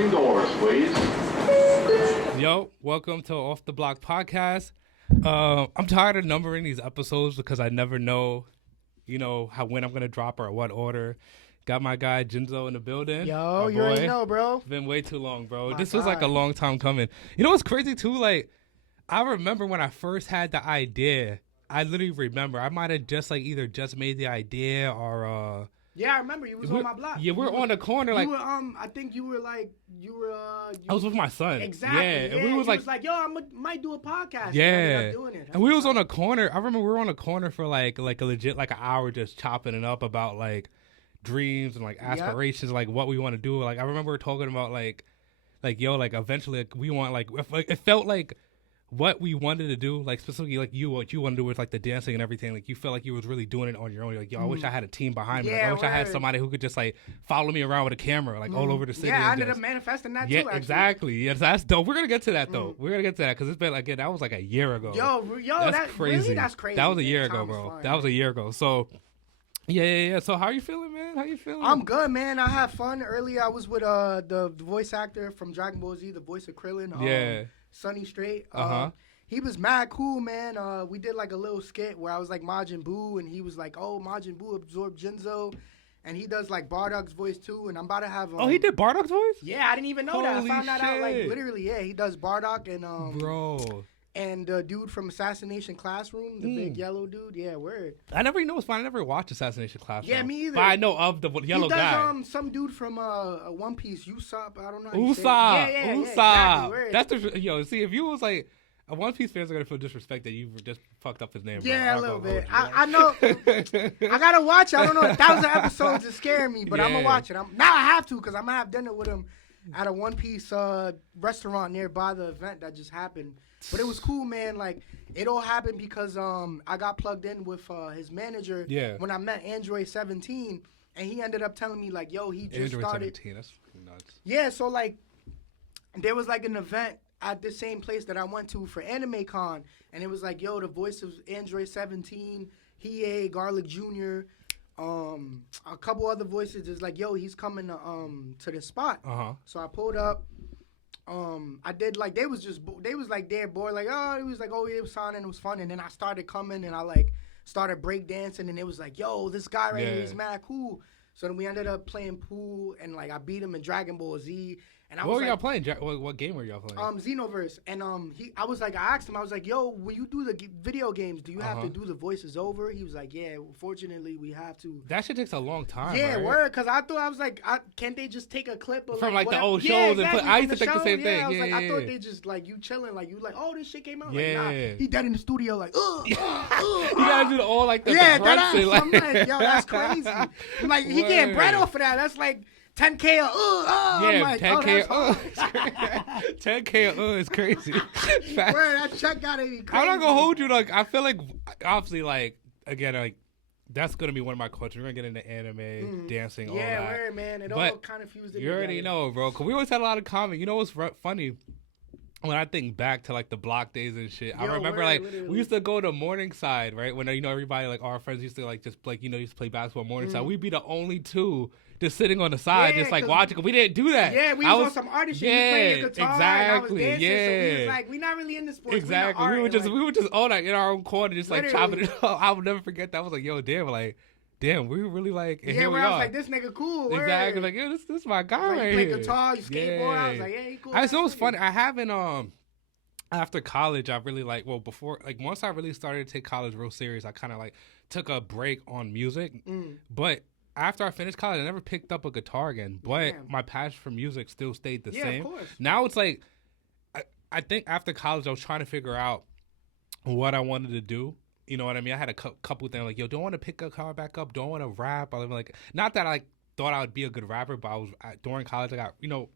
Closing doors, please. Yo, welcome to Off the Block podcast. I'm tired of numbering these episodes because I never know, when I'm gonna drop or what order. Got my guy Jinzo in the building. Yo, you already know, bro. It's been way too long, bro. My This was like a long time coming. You know what's crazy too? Like, I remember when I first had the idea. I literally remember. I might have just either just made the idea or Yeah, I remember you was on my block. Yeah, we're on the corner. Like, you were, I think you were like, I was with my son. Exactly. Yeah, and we was like, yo, might do a podcast. Yeah, and I ended up doing it. And we was on a corner. I remember we were on a corner for like a legit an hour just chopping it up about like dreams and like aspirations, like what we want to do. Like I remember talking about like eventually we want it felt like what we wanted to do, like specifically like what you want to do with like the dancing and everything. Like you felt like you was really doing it on your own. You're like, yo, I wish I had a team behind me. Like, I wish I had somebody who could just like follow me around with a camera like all over the city. Yeah, I ended up manifesting that too. Yeah, exactly. Yeah, that's dope. We're gonna get to that though. We're gonna get to that because it's been again that was like a year ago. Yo, that's crazy. Really? That's crazy. That was a year ago, bro. That was a year ago. So. Yeah. So how you feeling, man? How you feeling? I'm good, man. I had fun. Earlier, I was with the voice actor from Dragon Ball Z, the voice of Krillin. Sonny Straight. He was mad cool, man. We did like a little skit where I was like Majin Buu, and he was like, "Oh, Majin Buu absorbed Jinzo," and he does like Bardock's voice too. And I'm about to have. Oh, he did Bardock's voice? Yeah, I didn't even know that. I found that out like shit. literally. Yeah, he does Bardock and bro. And the dude from Assassination Classroom, the big yellow dude. Yeah, word. I never know. It's fine. I never watched Assassination Classroom. Yeah, me either. But I know of the yellow guy. He does some dude from One Piece, Usopp. I don't know. Usopp. Yeah, Usopp. exactly, That's the see if you was like. One Piece fans are gonna feel disrespect that you just fucked up his name. Yeah, bro. a little bit. I know. I gotta watch it. I don't know. 1,000 episodes is scaring me, but I'm gonna watch it. Now I have to because I'm gonna have dinner with him at a One Piece restaurant nearby the event that just happened. But it was cool, man. Like it all happened because I got plugged in with his manager when I met Android 17, and he ended up telling me like, "Yo, he just Android started." 17, that's nuts. Yeah, so like there was like an event at the same place that I went to for Anime Con, and it was like, yo, the voice of Android 17, Hiei, Garlic Jr., a couple other voices is like, yo, he's coming to the spot. So I pulled up. I did like they was like there, boy, like it was signing, it was fun, and then I started coming and I like started break dancing, and it was like, yo, this guy right here is mad cool. So then we ended up playing pool, and like I beat him in Dragon Ball Z. And I what was were y'all playing? What game were y'all playing? Xenoverse. And I asked him, I was like, yo, when you do the video games, do you have to do the voices over? He was like, yeah, fortunately, we have to. That shit takes a long time. Yeah, right? word. Because I was like, can't they just take a clip of from like the old shows? Yeah, exactly, and I used to think the same thing. I was like, I thought they just like you chilling, like you like, oh, this shit came out. Yeah. Like, nah, he dead in the studio, like, you gotta do all like the that's and, I'm like, yo, that's crazy. I'm like, he getting bread off of that. That's like 10K yeah, like, 10K 10K is crazy. That check gotta be crazy. I'm not gonna hold you. Like I feel like obviously like again like that's gonna be one of my cultures. We're gonna get into anime, dancing, all that. Yeah, word, man. It all kind of fused together. You already know, bro. Cause we always had a lot of common. You know what's funny? When I think back to like the block days and shit, I remember like we used to go to Morningside, right? When everybody like our friends used to like just like used to play basketball Morningside. We'd be the only two just sitting on the side, just like watching. We didn't do that. Yeah, we was on some artist shit. You playing your guitar, exactly. And I was dancing, so we was like, we not really in the sports. Exactly. We were just all like in our own corner, just like chopping it up. I would never forget that. I was like, yo, damn, we were really like, and here we I was are. like, this nigga cool. Exactly. Like, yo, this my guy like, right you here. play guitar, you skateboard. I was like, yeah, he cool. I so it was funny. I haven't after college, I really before once I really started to take college real serious, I kind of like took a break on music. But after I finished college, I never picked up a guitar again. But my passion for music still stayed the same. Of course. Now it's like, I think after college, I was trying to figure out what I wanted to do. You know what I mean? I had a couple things like, yo, don't want to pick a guitar back up, don't want to rap. I was like, not that I thought I would be a good rapper, but I was during college. I got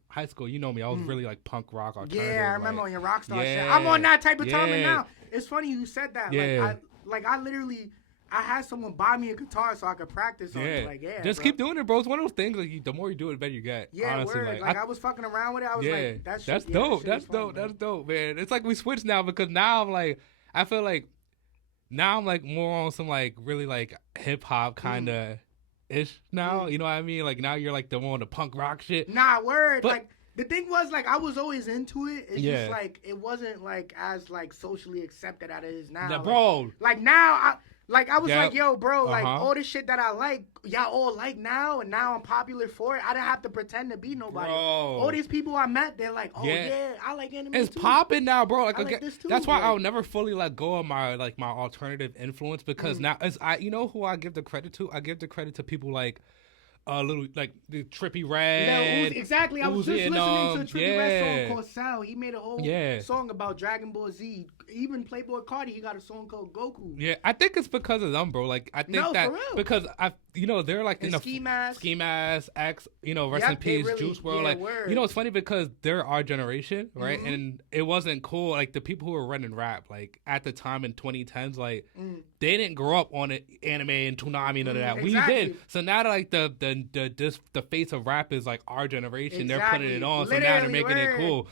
high school. You know me. I was really like punk rock. Yeah, I remember on your rock star shit. I'm on that type of timing now. It's funny you said that. Yeah. I literally I had someone buy me a guitar so I could practice on it. Like, just keep doing it, bro. It's one of those things. Like, the more you do it, the better you get. Yeah, honestly. word. Like I was fucking around with it. I was like, that's dope. That's dope. That's dope, man. It's like we switched now because now I'm like, I feel like now I'm like more on some like really like hip hop kind of ish now. You know what I mean? Like now you're like the more on the punk rock shit. Nah, word. But, like The thing was, like, I was always into it. It's just, like, it wasn't, like, as, like, socially accepted as it is now. Yeah, bro. Like, now, I was like, yo, bro, like, all this shit that I like, y'all all like now, and now I'm popular for it. I didn't have to pretend to be nobody. Bro. All these people I met, they're like, oh, yeah I like anime It's too. popping now, bro. Like, I like this too. That's why I'll never fully let go of my alternative influence, because now, you know who I give the credit to? I give the credit to people like, little like the Trippie Redd. Exactly. I was just listening to a Trippie Redd song called Sal. He made a whole song about Dragon Ball Z. Even Playboy Cardi, he got a song called Goku. Yeah, I think it's because of them, bro. Like, I think that for real. Because they're like in the Ski Mask, X, rest in peace, really, Juice WRLD. Like, word. It's funny because they're our generation, right? Mm-hmm. And it wasn't cool. Like, the people who were running rap, like at the time in 2010s, like they didn't grow up on it, anime and Toonami, none of that. Exactly. We did. So now that like the face of rap is like our generation, exactly. they're putting it on. Literally, so now they're making it cool.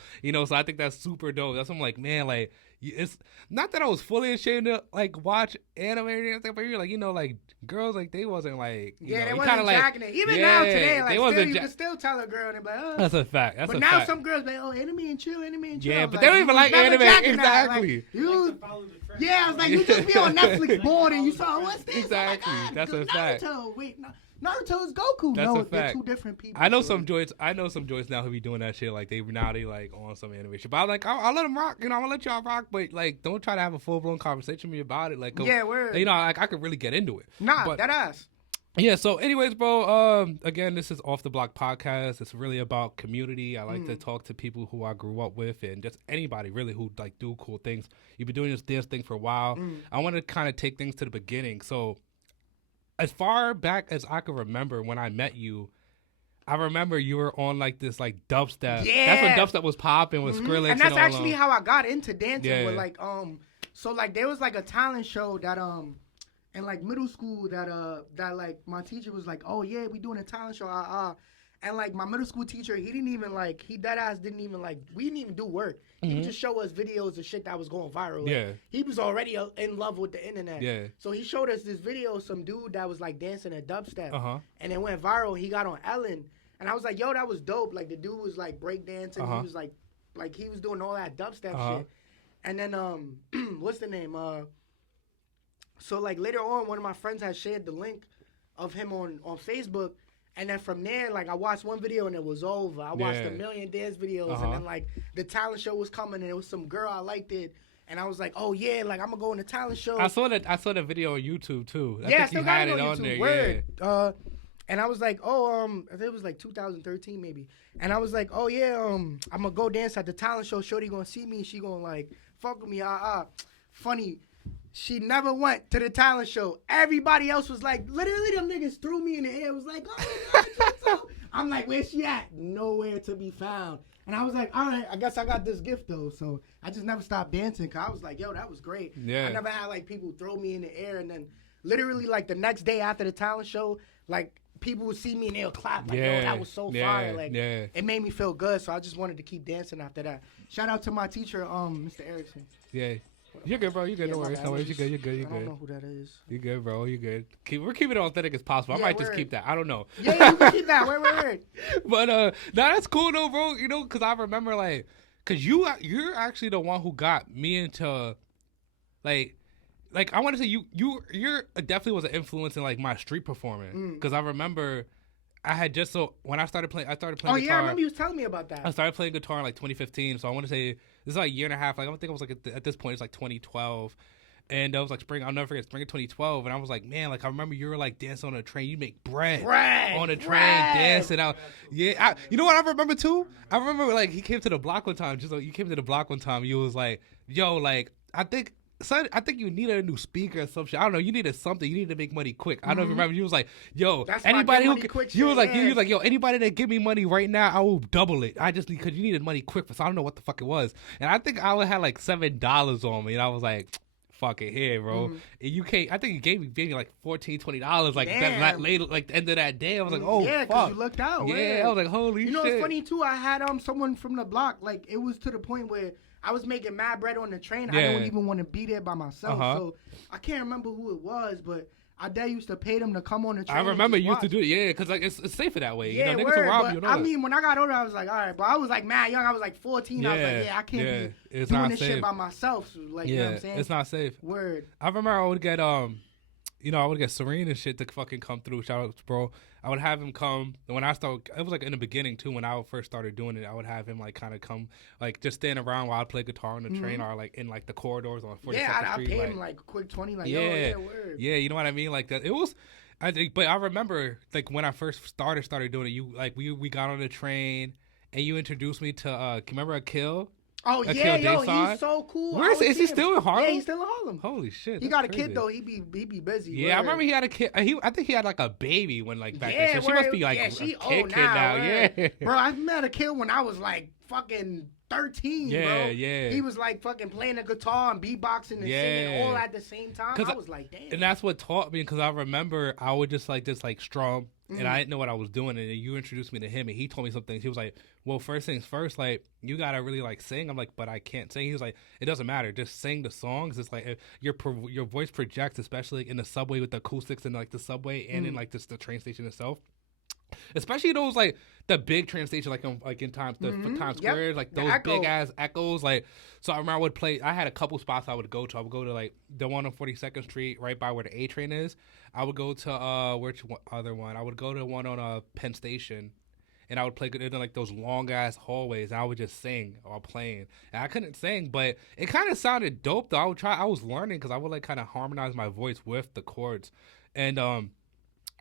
So I think that's super dope. That's what I'm like, man, like. It's not that I was fully ashamed to like watch anime or anything, but you're like, like girls, like they wasn't like, they wasn't jacking it. Even now today, like you can still tell a girl and they're like, oh. That's a fact. But now some girls be like, oh, anime and chill. Yeah, but they don't even like anime. Exactly. I was like, you just be on Netflix bored and you saw what's this? Exactly. Oh, that's a fact. Wait, no. Naruto is Goku. That's a fact. They're two different people. I know some joints now who be doing that shit. Like they like on some animation. But I'm like, I'll let them rock. I'm gonna let y'all rock. But like, don't try to have a full blown conversation with me about it. Like, word. Like I could really get into it. Nah, that ass. Yeah. So, anyways, bro. Again, this is Off the Block podcast. It's really about community. I like to talk to people who I grew up with and just anybody really who like do cool things. You've been doing this dance thing for a while. I want to kind of take things to the beginning. So. As far back as I can remember when I met you, I remember you were on like this like dubstep. Yeah. That's when dubstep was popping with Skrillex. And that's actually how I got into dancing with like so like there was like a talent show that in like middle school that like my teacher was like, oh yeah, we doing a talent show, And like my middle school teacher, he didn't even like, we didn't even do work. He would just show us videos of shit that was going viral. Like, he was already in love with the internet. Yeah. So he showed us this video of some dude that was like dancing a dubstep. And it went viral. He got on Ellen. And I was like, yo, that was dope. Like the dude was like breakdancing. He was like he was doing all that dubstep shit. And then, what's the name? So like later on, one of my friends had shared the link of him on Facebook. And then from there, like, I watched one video and it was over. I watched a million dance videos. And then, like, the talent show was coming and it was some girl I liked it. And I was like, oh, yeah, like, I'm going to go in the talent show. I saw the video on YouTube, too. I think still got it on YouTube. There. Word. Yeah. And I was like, I think it was like 2013 maybe. And I was like, oh, yeah, I'm going to go dance at the talent show. Shorty going to see me. She going to, like, fuck with me. Funny. She never went to the talent show. Everybody else was like, literally them niggas threw me in the air. It was like, oh, I'm like, where's she at? Nowhere to be found. And I was like, all right, I guess I got this gift, though. So I just never stopped dancing because I was like, yo, that was great. Yeah. I never had, like, people throw me in the air. And then literally, like, the next day after the talent show, like, people would see me and they'll clap. Like, yo, that was so fire. Like, it made me feel good. So I just wanted to keep dancing after that. Shout out to my teacher, Mr. Erickson. Yeah. You're good, bro. You're good. No worries. No worries. You're good. You're good. You're good. I don't know who that is. You're good, bro. You're good. We're keeping it authentic as possible. I might just keep that. I don't know. Yeah, you can keep that. Word. But that's cool though, bro. Because I remember like, because you're actually the one who got me into, like I want to say you're definitely was an influence in like my street performing. Because I remember. I had just when I started playing guitar. Oh yeah, I remember you was telling me about that. I started playing guitar in like 2015, so I want to say this is like a year and a half. Like I don't think it was like at this point it's like 2012, and it was like spring. I'll never forget spring of 2012, and I was like, man, like I remember you were like dancing on a train. You make bread on a train, dancing out. Yeah, you know what I remember too? I remember like he came to the block one time. Just like you came to the block one time, you was like, yo, like I think. Son, I think you needed a new speaker or some shit. I don't know. You needed something. You needed to make money quick. I don't know if you remember. You was like, yo, that's anybody who you was like, yo, anybody that give me money right now, I will double it. I just because you needed money quick, so I don't know what the fuck it was. And I think I had like $7 on me, and I was like, fuck it, here, bro. And you can't. I think you gave me like $14, $20 like that later, like the end of that day. I was like, oh yeah, fuck. You looked out. Yeah, I was like, holy shit. You know what's funny too? I had someone from the block. Like it was to the point where. I was making mad bread on the train. I didn't even want to be there by myself. So I can't remember who it was, but I dad used to pay them to come on the train. I remember you used to watch. do it, yeah, because like it's safer that way. Yeah, you know, niggas will rob you. I mean, when I got older, I was like, all right, but I was like mad young. I was like 14. I was like, I can't be doing this shit by myself. So, like, you know what I'm saying? It's not safe. Word. I remember I would get I would get Serene and shit to fucking come through. Shout out to bro. I would have him come. And when I started, it was like in the beginning too. When I first started doing it, I would have him like kind of come, like just stand around while I'd play guitar on the train or like in like the corridors on 42nd Street. I paid him like a quick 20. Like, word. Yeah, you know what I mean? Like that. It was. I think, but I remember like when I first started doing it. You like we got on the train and you introduced me to. Remember Akil? Oh yeah, he's so cool. Where is he still in Harlem? Yeah, he's still in Harlem. Holy shit! He got a kid though. He be busy. Yeah, I remember he had a kid. I think he had like a baby when like back then. So she must be like she a kid now. Yeah, bro. I met a kid when I was like fucking 13. Yeah, bro. yeah. He was like fucking playing the guitar and beatboxing and singing all at the same time. I was like, damn. And that's what taught me because I remember I would just strum. And I didn't know what I was doing, and then you introduced me to him, and he told me some things. He was like, "Well, first things first, like you gotta really like sing." I'm like, "But I can't sing." He was like, "It doesn't matter, just sing the songs." It's like your voice projects, especially in the subway with the acoustics and like the subway and in like the train station itself. Especially those like the big train station like in Times Square, like those big ass echoes. Like, so I remember I would play. I had a couple spots I would go to. I would go to like the one on 42nd Street, right by where the A train is. I would go to which other one? I would go to one on Penn Station, and I would play in like those long ass hallways. And I would just sing while playing. And I couldn't sing, but it kind of sounded dope though. I was learning because I would like kind of harmonize my voice with the chords, and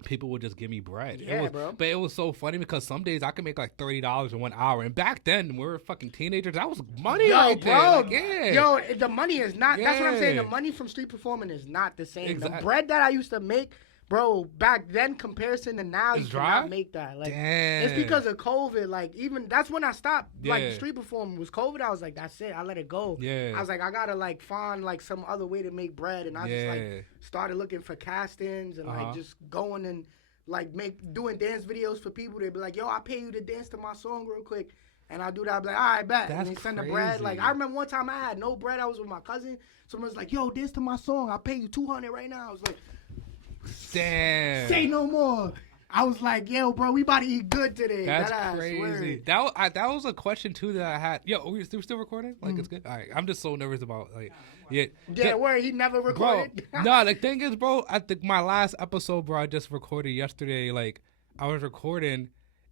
people would just give me bread. Yeah, bro. But it was so funny because some days I could make like $30 in 1 hour. And back then, when we were fucking teenagers, that was money right there. Bro. Like, Yo, the money is not, that's what I'm saying. The money from street performing is not the same. The bread that I used to make, bro, back then comparison to now, you cannot make that. Like, damn. It's because of COVID. Like, even, that's when I stopped. Like, street performing was COVID. I was like, that's it. I let it go. Yeah. I was like, I gotta, like, find, like, some other way to make bread. And I just, like, started looking for castings and, like, just going and, like, doing dance videos for people. They'd be like, yo, I'll pay you to dance to my song real quick. And I do that. I'd be like, all right, bet. That's and they send the crazy. bread. Like, I remember one time I had no bread. I was with my cousin. Someone was like, yo, dance to my song. I'll pay you $200 right now. I was like, damn. Say no more. I was like, yo, bro, we about to eat good today. That's crazy. That was a question, too, that I had. Yo, we're still recording? Like, it's good? All right. I'm just so nervous about, like, where he never recorded? Bro, no, the thing is, bro, I think my last episode, bro, I just recorded yesterday. Like, I was recording,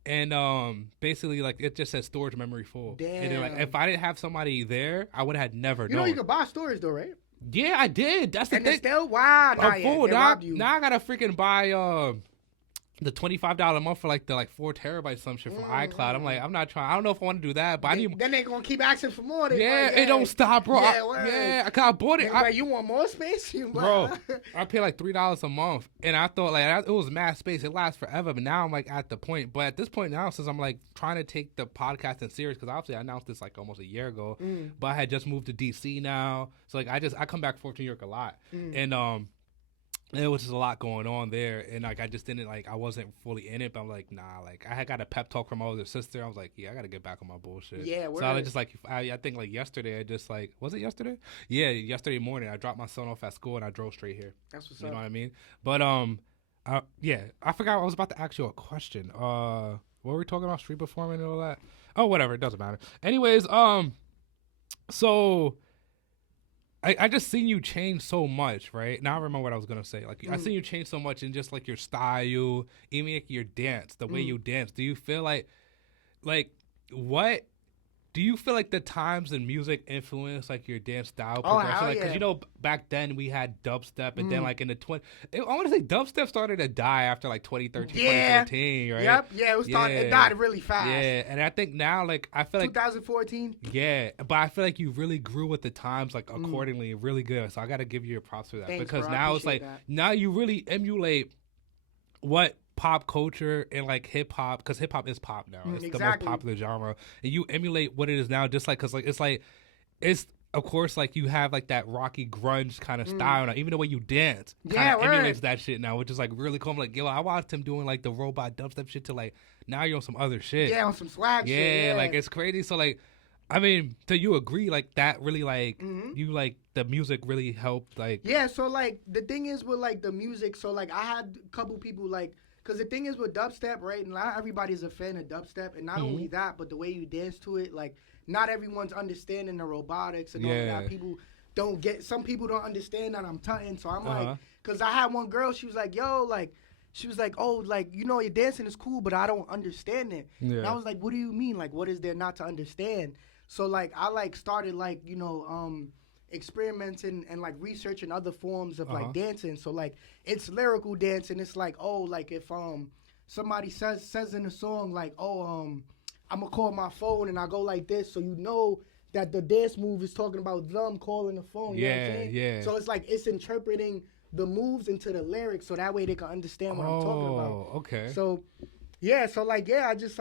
and basically, like, it just said storage memory full. Damn. And then, like, if I didn't have somebody there, I would have never known. You know you could buy storage, though, right? Yeah, I did. That's the thing. And still? Wow. Now I gotta freaking buy the $25 a month for like 4 terabytes some shit from iCloud. I'm like, I'm not trying. I don't know if I want to do that, but I need. Then they gonna keep asking for more. It don't stop, bro. I bought it. You want more space, bro? I pay like $3 a month, and I thought like it was mad space. It lasts forever, but now I'm like at the point. But at this point now, since I'm like trying to take the podcasting serious, because obviously I announced this like almost a year ago, but I had just moved to DC now, so like I come back forth to New York a lot, and there was just a lot going on there, and like I just didn't I wasn't fully in it. But I'm like, nah, like I had got a pep talk from my older sister. I was like, yeah, I gotta get back on my bullshit. Yeah, so I just like I think like yesterday, I just like was it yesterday? Yeah, yesterday morning I dropped my son off at school and I drove straight here. That's what's up. You know what I mean? But I forgot I was about to ask you a question. What were we talking about? Street performing and all that? Oh, whatever, it doesn't matter. Anyways, so. I just seen you change so much, right? Now I remember what I was gonna say. Like I seen you change so much in just like your style, even like your dance, the way you dance. Do you feel like what? Do you feel like the times and music influence like your dance style progression? Like, because you know back then we had dubstep, and then like in the I want to say dubstep started to die after like 2013, 2014, right? Yep, yeah, it died really fast. Yeah, and I think now like I feel like 2014. Yeah, but I feel like you really grew with the times like accordingly, really good. So I got to give you your props for that. Thanks, because bro, now it's like now you really emulate what pop culture and like hip hop, because hip hop is pop now. It's the most popular genre, and you emulate what it is now. Just like because it's of course like you have like that rocky grunge kind of style now. Even the way you dance kind of emulates that shit now, which is like really cool. I'm like, yo, I watched him doing like the robot dubstep shit to like now you're on some other shit. Yeah, on some swag shit. Yeah, like it's crazy. So like I mean, do you agree? Like that really, like you like the music really helped, like Yeah, so like the thing is with like the music, so like I had a couple people like, cause the thing is with dubstep, right? And not everybody's a fan of dubstep, and not only that, but the way you dance to it, like not everyone's understanding the robotics and all of that. People don't get. Some people don't understand that I'm tutting, so I'm like, cause I had one girl, she was like, yo, like. She was like, oh, like, you know, your dancing is cool, but I don't understand it. Yeah. And I was like, what do you mean? Like, what is there not to understand? So, like, I, like, started, like, you know, experimenting and, like, researching other forms of, like, dancing. So, like, it's lyrical dancing. It's like, oh, like, if somebody says in a song, like, oh, I'm going to call my phone and I go like this, so you know that the dance move is talking about them calling the phone. You know what I'm saying? Yeah. So, it's like it's interpreting the moves into the lyrics, so that way they can understand what I'm talking about. Okay. So, yeah. So like, yeah, I just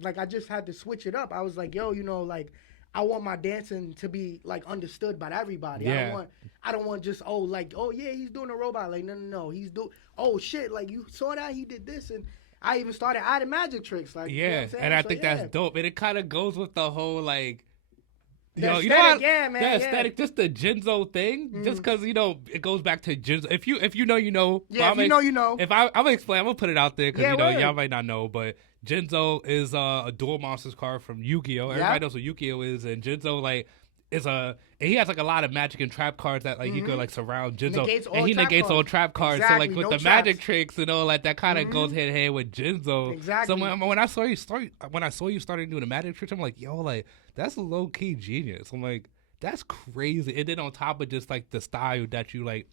like I just had to switch it up. I was like, yo, you know, like I want my dancing to be like understood by everybody. Yeah. I don't want just like yeah, he's doing a robot. Like no, he's doing shit. Like you saw that he did this, and I even started adding magic tricks. Like yeah, you know and I think that's dope. And it kind of goes with the whole like. You know what? Yeah, man. The aesthetic, just the Jinzo thing, just because you know it goes back to Jinzo. If you know, you know. Yeah, if you know, you know. If I'm gonna explain, I'm gonna put it out there because you know y'all might not know, but Jinzo is a Duel Monsters card from Yu-Gi-Oh. Everybody knows what Yu-Gi-Oh is, and Jinzo like and he has like a lot of magic and trap cards that like he could like surround Jinzo, and he negates all trap cards. Exactly, so like with the magic tricks and all like that kind of goes hand in hand with Jinzo. Exactly. So when I saw you started doing the magic tricks, I'm like, yo, like that's a low key genius. I'm like, that's crazy. And then on top of just like the style that you like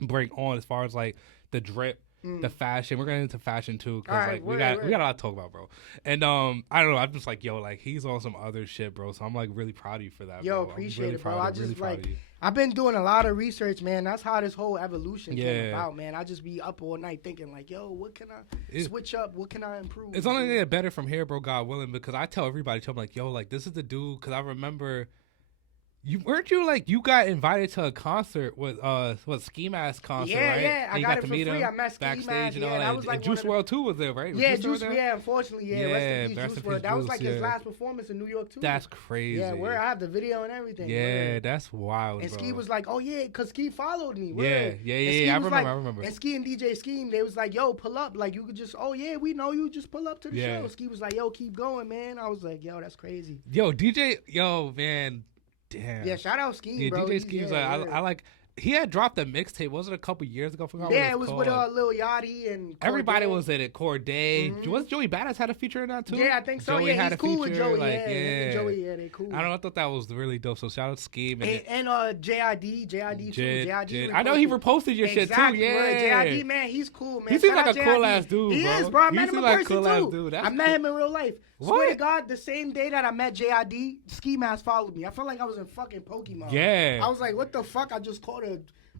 bring on as far as like the drip. The fashion, we're getting into fashion too, because like we got a lot to talk about, bro. And I don't know, I'm just like, yo, like he's on some other shit, bro. So I'm like really proud of you for that. Yo, bro. Appreciate it, bro. I just like I've been doing a lot of research, man. That's how this whole evolution came about, man. I just be up all night thinking like, yo, what can I switch up? What can I improve? It's only gonna get better from here, bro. God willing, because I tell everybody, I'm like, yo, like this is the dude, because I remember. You got invited to a concert with Ski Mask concert, right? Yeah, I got it for free. I met Ski backstage Mask, and all that. That was like and Juice WRLD 2 was there, right? Unfortunately, Rest in peace, Juice WRLD. That was like his last performance in New York too. That's crazy. Yeah, where I have the video and everything. Yeah, that's wild. And Ski was like, oh yeah, because Ski followed me. Yeah. I remember. And Ski and DJ Scheme, they was like, yo, pull up. Like you could just, we know you. Just pull up to the show. Ski was like, yo, keep going, man. I was like, yo, that's crazy. Man. Damn. Yeah, shout out Scheme, bro. DJ Scheme's I like. He had dropped a mixtape. Was it a couple years ago? It was with Lil Yachty and Corday. Everybody was in it. Corday. Was Joey Badass had a feature in that too? Yeah, I think so. Joey had he's a cool feature. With Joey. Joey, they cool. I don't know. I thought that was really dope. So shout out Scheme and JID too. JID. I know he reposted your shit too. Yeah, JID, man, he's cool, man. He seems like a cool ass dude. He is, bro. I met him in person too. I met him in real life. What? Swear to God, the same day that I met JID, Ski Mask followed me. I felt like I was in fucking Pokemon. Yeah. I was like, what the fuck? I just caught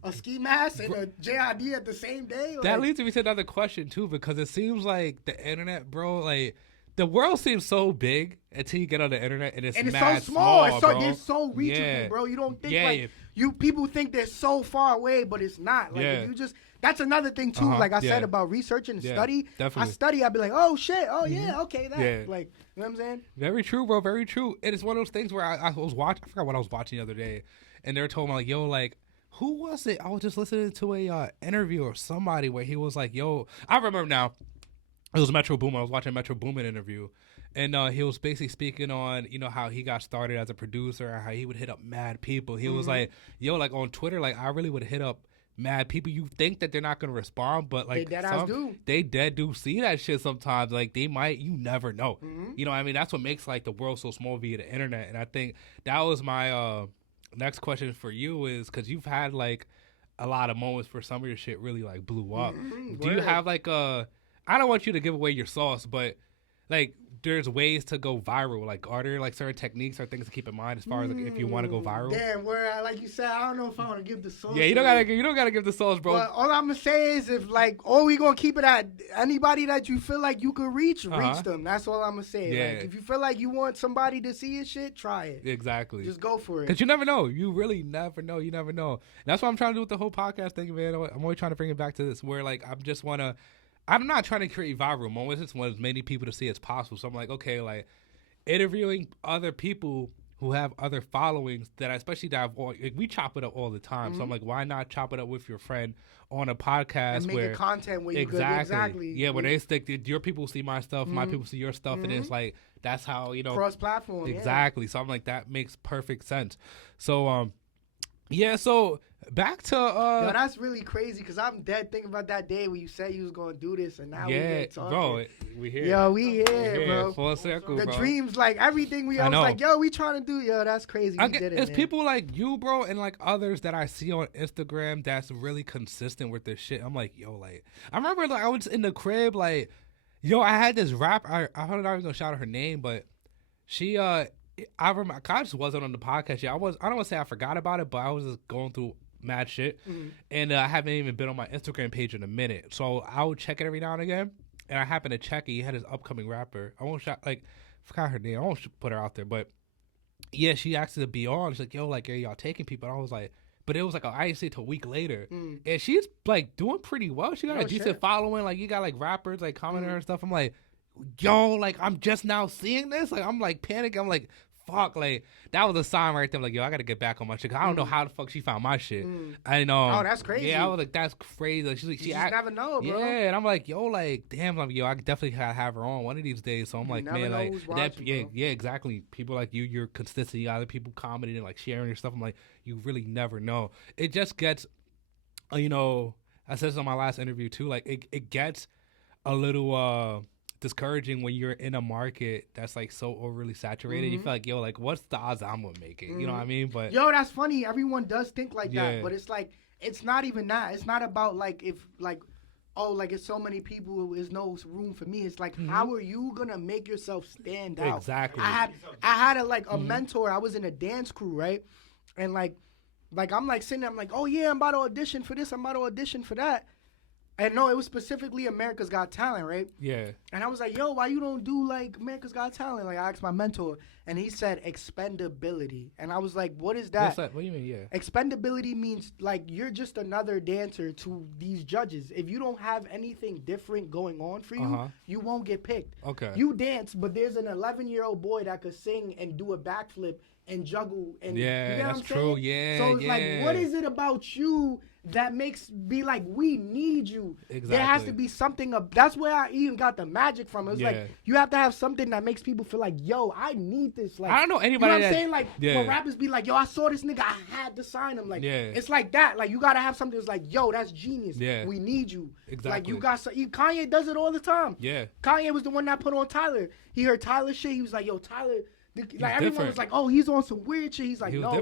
a Ski Mask and a JID at the same day? Like, that leads me to another question, too, because it seems like the internet, bro, like, the world seems so big until you get on the internet and it's mad so small. bro. They're so reachable, bro. You don't think people think they're so far away, but it's not. Like if you just that's another thing too. Like I said about research and study. Definitely. I study. I'd be like, oh shit, oh yeah, okay, that. Like you know what I'm saying? Very true, bro. Very true. And it's one of those things where I was watching. I forgot what I was watching the other day, and they were telling me like, yo, like. Who was it? I was just listening to a interview or somebody where he was like, yo, I remember now. It was Metro Boomin. I was watching a Metro Boomin interview. And he was basically speaking on, you know, how he got started as a producer and how he would hit up mad people. He was like, yo, like on Twitter, like I really would hit up mad people. You think that they're not going to respond, but like they dead do see that shit sometimes. Like they might, you never know. You know what I mean? That's what makes like the world so small via the internet. And I think that was my next question for you is because you've had like a lot of moments where some of your shit really like blew up. Do you have like I don't want you to give away your sauce, but like there's ways to go viral. Like are there like certain techniques or things to keep in mind as far as like, if you want to go viral? Damn, like you said, I don't know if I want to give the sauce. Yeah, you don't gotta give the sauce, bro. But all I'm gonna say is if like we gonna keep it at anybody that you feel like you could reach them. That's all I'm gonna say. Yeah. Like if you feel like you want somebody to see your shit, try it. Exactly. Just go for it. Because you never know. You really never know. You never know. And that's what I'm trying to do with the whole podcast thing, man. I'm always trying to bring it back to this where like I'm not trying to create viral moments. I just want as many people to see as possible. So I'm like, okay, like interviewing other people who have other followings that especially that we chop it up all the time. So I'm like, why not chop it up with your friend on a podcast and make where it content where you exactly. Yeah, where they stick your people see my stuff, my people see your stuff, and it's like that's how cross platform. Exactly. So I'm like, that makes perfect sense. So yeah, so back to Yo, that's really crazy because I'm dead thinking about that day when you said you was gonna do this and now we get talking. Bro, we here. Yo, we here, bro. Full circle, the bro. dreams, like everything we always like, yo, we trying to do, yo, that's crazy. We did it, it's man. people like you, bro, and like others that I see on Instagram that's really consistent with this shit. I'm like, yo, like I remember like I was in the crib, like, yo, I had this rap. I'm not even gonna shout out her name, but she I remember I just wasn't on the podcast yet. I don't want to say I forgot about it, but I was just going through mad shit, and I haven't even been on my Instagram page in a minute. So I would check it every now and again, and I happened to check it. He had his upcoming rapper. I won't forgot her name. I won't put her out there, but yeah, she asked to be on. She's like, yo, like, are y'all taking people? And I was like, but it was like I didn't see it till a week later, and she's like doing pretty well. She got a decent following. Like you got like rappers like commenting her and stuff. I'm like, yo, like I'm just now seeing this. Like I'm like panicking. I'm like, fuck, like that was a sign right there. Like, yo, I gotta get back on my shit. I don't know how the fuck she found my shit. I know. Oh, that's crazy. Yeah, I was like, that's crazy. Like, she just never know, bro. Yeah, and I'm like, yo, like, damn, like, yo, I definitely gotta have her on one of these days. So I'm like, man, like, watching, yeah, exactly. People like you're consistent. You got other people commenting and like sharing your stuff. I'm like, you really never know. It just gets, I said this on my last interview too. Like, it gets a little discouraging when you're in a market that's like so overly saturated. You feel like, yo, like what's the odds I'm gonna make it? You know what I mean? But yo, that's funny. Everyone does think like that, but it's like it's not even that. It's not about like if like like it's so many people, there's no room for me. It's like how are you gonna make yourself stand out? Exactly. I had a mentor. I was in a dance crew, right? And like I'm like sitting there, I'm like, oh yeah, I'm about to audition for this, I'm about to audition for that. And no, it was specifically America's Got Talent, right? Yeah. And I was like, yo, why you don't do, like, America's Got Talent? Like, I asked my mentor, and he said expendability. And I was like, what is that? What do you mean, yeah? Expendability means, like, you're just another dancer to these judges. If you don't have anything different going on for you, you won't get picked. Okay. You dance, but there's an 11-year-old boy that could sing and do a backflip and juggle. And, yeah, you know that's what I'm saying? true. Yeah, so it's like, what is it about you that makes be like, we need you? Exactly. There has to be something that's where I even got the magic from. It was like, you have to have something that makes people feel like, yo, I need this. Like, I don't know anybody. You know what I'm saying? Like, when rappers be like, yo, I saw this nigga, I had to sign him. Like, it's like that. Like, you gotta have something that's like, yo, that's genius. Yeah. We need you. Exactly. Like, you got Kanye does it all the time. Yeah. Kanye was the one that put on Tyler. He heard Tyler's shit. He was like, yo, Tyler. Like everyone was like, oh, he's on some weird shit. He's like, no,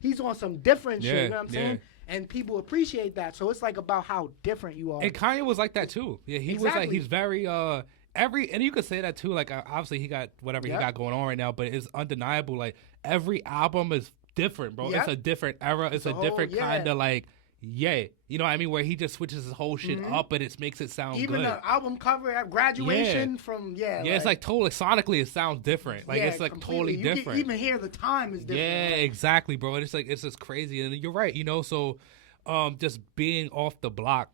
he's on some different shit. You know what I'm saying? And people appreciate that. So it's like about how different you are. And Kanye was like that too. Yeah, he was like, he's very and you could say that too. Like obviously he got whatever he got going on right now, but it's undeniable. Like every album is different, bro. It's a different era. It's a different kind of like. Yeah, you know what I mean? Where he just switches his whole shit up, but it makes it sound even good. Even the album cover at graduation from like, it's like totally sonically it sounds different. Like it's like completely. You different. Can even hear the time is different. Yeah, exactly, bro. It's like it's just crazy, and you're right. So just being off the block.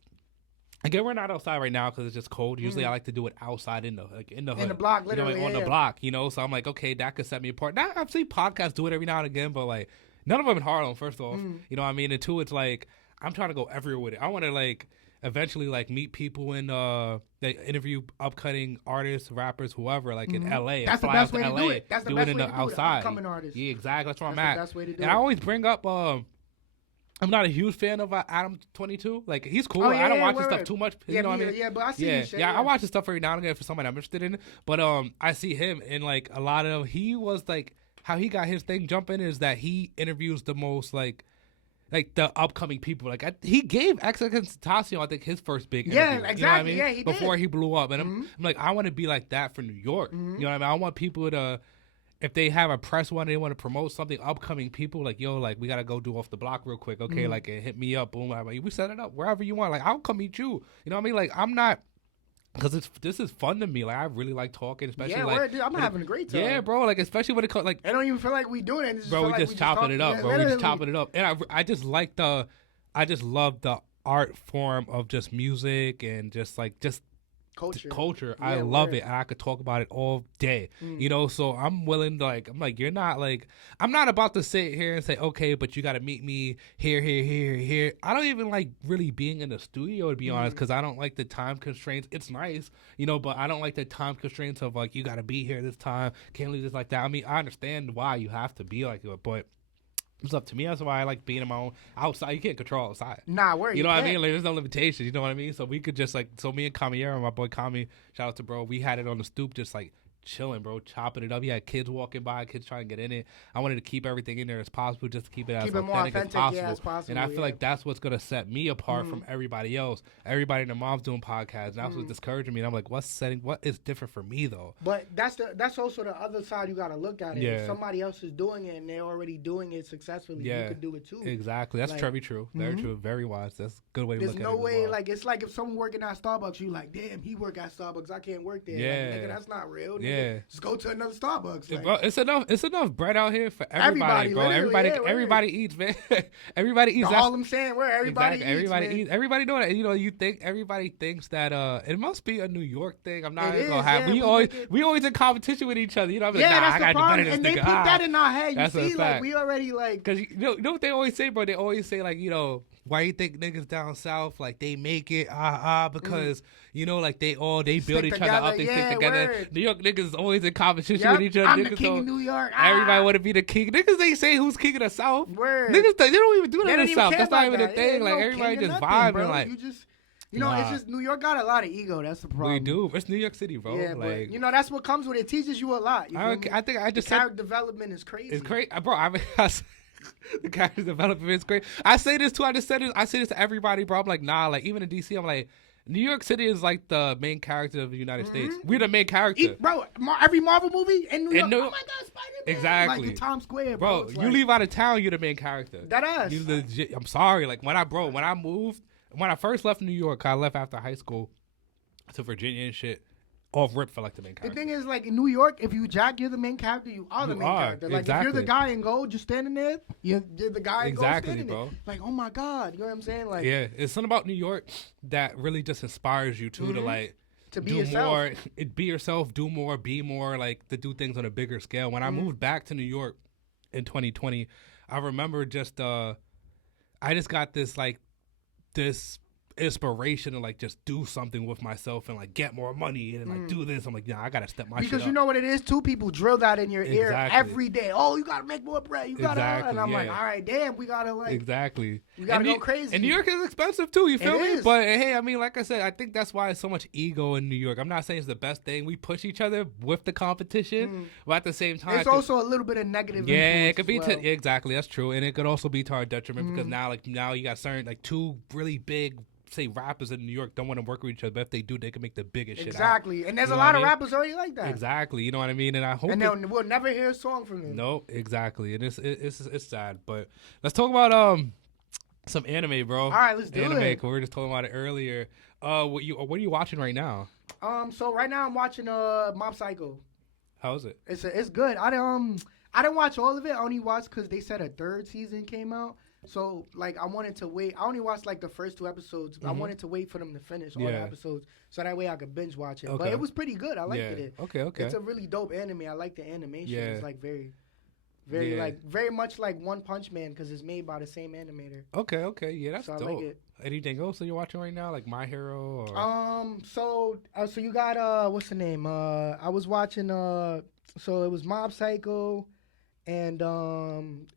Again, we're not outside right now because it's just cold. Usually, I like to do it outside in the hood. In the block, literally, on the block. So I'm like, okay, that could set me apart. Now I've seen podcasts do it every now and again, but like none of them in Harlem. First off, you know what I mean, and two, it's like. I'm trying to go everywhere with it. I want to like eventually like meet people in like interview upcoming artists, rappers, whoever like in LA. That's the best way to do it. That's the best way to do it. Outside. Upcoming artists. Yeah, exactly. That's where I'm at. That's the best way to do it. And I always bring up I'm not a huge fan of Adam 22. Like he's cool. I don't watch his stuff too much. You know what I mean? Yeah, but I see his shit. Yeah, I watch his stuff every now and again for someone I'm interested in. But I see him and like a lot of he was like how he got his thing jumping is that he interviews the most like the upcoming people. Like he gave XXXTentacion, I think, his first big interview. Yeah, exactly. You know what I mean? Yeah, he before he blew up. And I'm like, I want to be like that for New York. You know what I mean? I want people to, if they have a press one, they want to promote something, upcoming people, like, yo, like, we got to go do off the block real quick. Okay, like, hit me up. Boom. Like, we set it up wherever you want. Like, I'll come meet you. You know what I mean? Like, I'm not. Because this is fun to me. Like, I really like talking, especially like... Yeah, I'm having a great time. Yeah, bro. Like, especially when it comes... Like, I don't even feel like we doing it. Bro, we just chopping it up, bro. We just chopping it up. And I just like I just love the art form of just music and just culture. Yeah, I love it, and I could talk about it all day. You know, so I'm willing to I'm like, you're not like, I'm not about to sit here and say, okay, but you got to meet me here. I don't even like really being in the studio, to be honest, because I don't like the time constraints. It's nice, you know, but I don't like the time constraints of like, you got to be here this time, can't leave this like that. I mean, I understand why you have to be like it, but it's up to me. That's why I like being in my own outside. You can't control outside. Nah, where you know what I mean? Like, there's no limitations. You know what I mean? So we could just like, so me and Kamiera, my boy Kami, shout out to bro, we had it on the stoop, just like chilling, bro, chopping it up. He had kids walking by, kids trying to get in it. I wanted to keep everything in there as possible, just to keep it as authentic as possible. Yeah, as possible. And I feel like that's what's gonna set me apart from everybody else. Everybody and their mom's doing podcasts, and that's what's discouraging me. And I'm like, what is different for me though? But that's also the other side you gotta look at it. Yeah. If somebody else is doing it and they're already doing it successfully, you could do it too. Exactly. That's very true. Very true. Very wise. That's a good way to look at it. There's no way, like, it's like if someone working at Starbucks, you like, damn, he work at Starbucks, I can't work there. Yeah. Like, nigga, that's not real. Nigga. Yeah. Just go to another Starbucks. Like, bro, it's enough bread out here for everybody, bro. Everybody eats, man. Everybody eats. All I'm saying, where everybody eats. Everybody know that. You know, you think everybody thinks that it must be a New York thing. I'm not even gonna have. We always in competition with each other. You know, I'm like, that's I the problem. And they put that in our head. You see, like we already like. Because you know what they always say, bro? They always say like, you know, why you think niggas down south like they make it because you know like they build each other up, they stick together. Word. New York niggas always in competition with each other. I'm niggas the king of New York. Everybody want to be the king. Niggas ain't say who's king of the south. Word. Niggas they don't even do that in the south. That's not even a thing. Like no everybody just vibing. Bro. Like you know, it's just New York got a lot of ego. That's the problem. We do. It's New York City, bro. Yeah, like, but you know that's what comes with it. It teaches you a lot. I think I just character development is crazy. It's crazy, bro. I mean, the character development is great. I say this too. I say this to everybody, bro. I'm like, nah. Like even in DC, I'm like, New York City is like the main character of the United States. We're the main character, bro. Every Marvel movie in New York. Oh my God, Spider-Man! Exactly. Like in Times Square, bro. You leave out of town, you're the main character. That ass. You legit. I'm sorry. Like when I moved, when I first left New York, I left after high school to Virginia and shit. Off rip for like the main character. The thing is, like in New York, if you Jack, you're the main character. You are the main character. Like if you're the guy in gold, just standing there. You're the guy in gold standing there. Like, oh my God, you know what I'm saying? Like, yeah, it's something about New York that really just inspires you too to like to be do yourself. more, be yourself, do more, be more, like to do things on a bigger scale. When I moved back to New York in 2020, I remember just I just got this inspiration to like just do something with myself and like get more money and like do this. I'm like, yeah, I gotta step my shit up. Because you know what it is too? People drill that in your ear every day. Oh, you gotta make more bread. You gotta and I'm like, all right, damn, we gotta like we gotta go crazy. And New York is expensive too, you feel me? But hey, I mean, like I said, I think that's why it's so much ego in New York. I'm not saying it's the best thing. We push each other with the competition, but at the same time it's also a little bit of negative it could be exactly, that's true. And it could also be to our detriment because now you got certain like two really big say rappers in New York don't want to work with each other, but if they do, they can make the biggest shit out. And there's a lot of rappers already like that. Exactly, you know what I mean? And I hope we'll never hear a song from them. No, exactly. And it's sad. But let's talk about some anime, bro. All right, let's do it. Anime, we were just talking about it earlier. What are you watching right now? So right now I'm watching Mob Psycho. How is it? It's good. I didn't watch all of it. I only watched because they said a third season came out. So, like, I wanted to wait. I only watched, like, the first 2 episodes. I wanted to wait for them to finish all the episodes so that way I could binge watch it. Okay. But it was pretty good. I liked it. Okay. It's a really dope anime. I like the animation. It's, like, very much like One Punch Man because it's made by the same animator. Okay. Yeah, that's dope. I like it. Anything else that you're watching right now? Like My Hero? Or? So you got, what's the name? I was watching, so it was Mob Psycho. And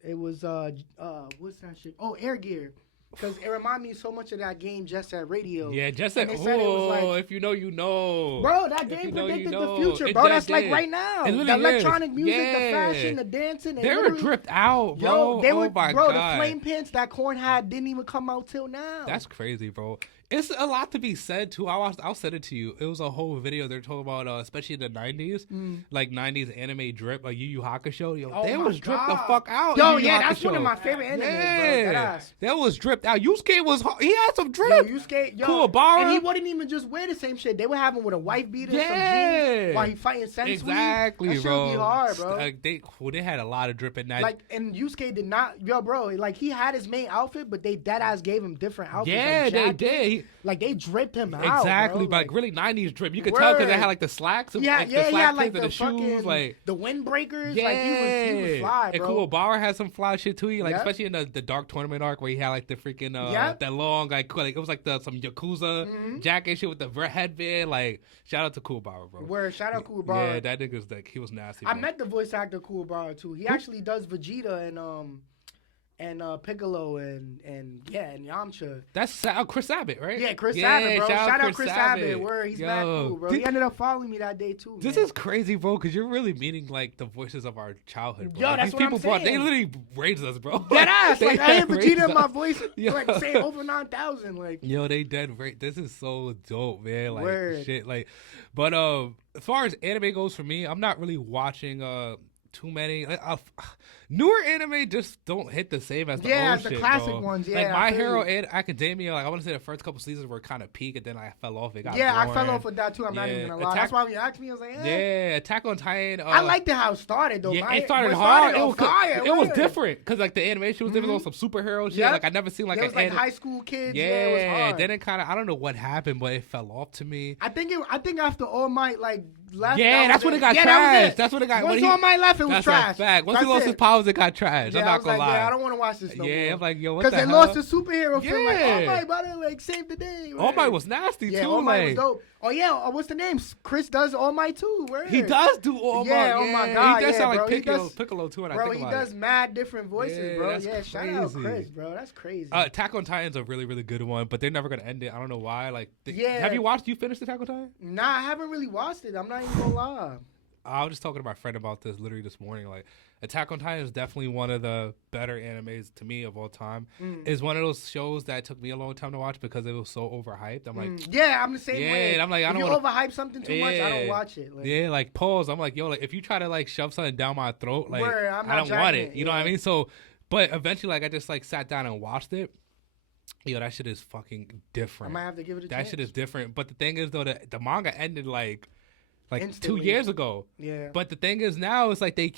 it was what's that shit? Oh, Air Gear, because it reminded me so much of that game Jet Set Radio. Yeah, Jet Set. Oh, if you know, you know. Bro, that game predicted the future, bro. That's like right now. The electronic music, the fashion, the dancing. They were dripped out, bro. They were, bro. The flame pants that Korn had didn't even come out till now. That's crazy, bro. It's a lot to be said too. I'll send it to you. It was a whole video they're talking about, especially in the 90s, like 90s anime drip, like Yu Yu Hakusho. Yo, they was dripped the fuck out. Yo, yeah, that's one of my favorite animes, bro. That was dripped out. Yusuke he had some drip. Cool bar. And he wouldn't even just wear the same shit. They would have him with a wife beater, some jeans, while he fighting Sensui. Exactly, that bro. That should be hard, bro. They had a lot of drip in that. Like, and Yusuke did not, bro. Like he had his main outfit, but they dead ass gave him different outfits. Yeah, like they did. like they dripped him out. Exactly, bro. but like really 90s drip. You could tell because they had like the slacks, and, like the slack like and the shoes, like the windbreakers. Yeah, like he was fly, and bro. Kuwabara had some fly shit too. Like especially in the dark tournament arc where he had like the freaking that long like it was like some Yakuza jacket shit with the headband. Like shout out to Kuwabara, bro. Word, shout out Kuwabara. Yeah, that nigga's like he was nasty. I met the voice actor Kuwabara too. He actually does Vegeta and Piccolo and Yamcha. That's Chris Abbott, right? Yeah, Chris Abbott, bro. Shout out Chris Abbott. Word, he's back cool, bro. He ended up following me that day too. This is crazy, bro, because you're really meeting like the voices of our childhood, bro. Yo, like, that's what I'm saying. They literally raised us, bro. Dead ass. Like I hear Vegeta in my voice, Yo. like say over 9,000. Like yo, they dead right. This is so dope, man. Like Word. shit, like. But as far as anime goes for me, I'm not really watching too many. Like, newer anime just don't hit the same as the old the shit, classic bro. ones. Yeah, like My Hero Academia. Like I want to say the first couple seasons were kind of peak, and then I fell off. It got boring. I fell off with that too. I'm not even gonna lie. That's why when you asked me, I was like, yeah, Attack on Titan. I liked it how it started though. Yeah, it started hard. It was different because like the animation was different. Some superhero shit. Like I never seen like it was like high school kids. Yeah, it was hard. Then it kind of I don't know what happened, but it fell off to me. I think after All Might like left. Yeah, that's when it got trashed. That's when it got. Once All Might left, it was trash. Once he lost his powers, it got trashed. I'm not gonna lie. Yeah, I don't want to watch this no more. Yeah, I'm like, yo, what the hell? Because they lost the superhero film. Like, All Might about to like save the day. All Might was nasty too. All Might was dope. Oh yeah, what's the name? Chris does All Might too. Word. He does do All Might. Yeah, oh my god, he does sound bro. like Piccolo too. Bro, he does mad different voices, bro. Yeah, shout out Chris, bro. That's crazy. Attack on Titan's a really, really good one, but they're never gonna end it. I don't know why. Like, have you watched? You finished Attack on Titan? Nah, I haven't really watched it. I'm not even gonna lie. I was just talking to my friend about this literally this morning. Like, Attack on Titan is definitely one of the better animes to me of all time. It's one of those shows that took me a long time to watch because it was so overhyped. I'm like, yeah, I'm the same way. And I'm like, I don't if you overhype something too much, I don't watch it. Like, like pause. I'm like, yo, like if you try to like shove something down my throat, like I don't want it. You know what I mean? So, but eventually, like I just like sat down and watched it. Yo, that shit is fucking different. I might have to give it a chance. That shit is different. But the thing is though, the manga ended like instantly. 2 years ago. Yeah. But the thing is now it's like they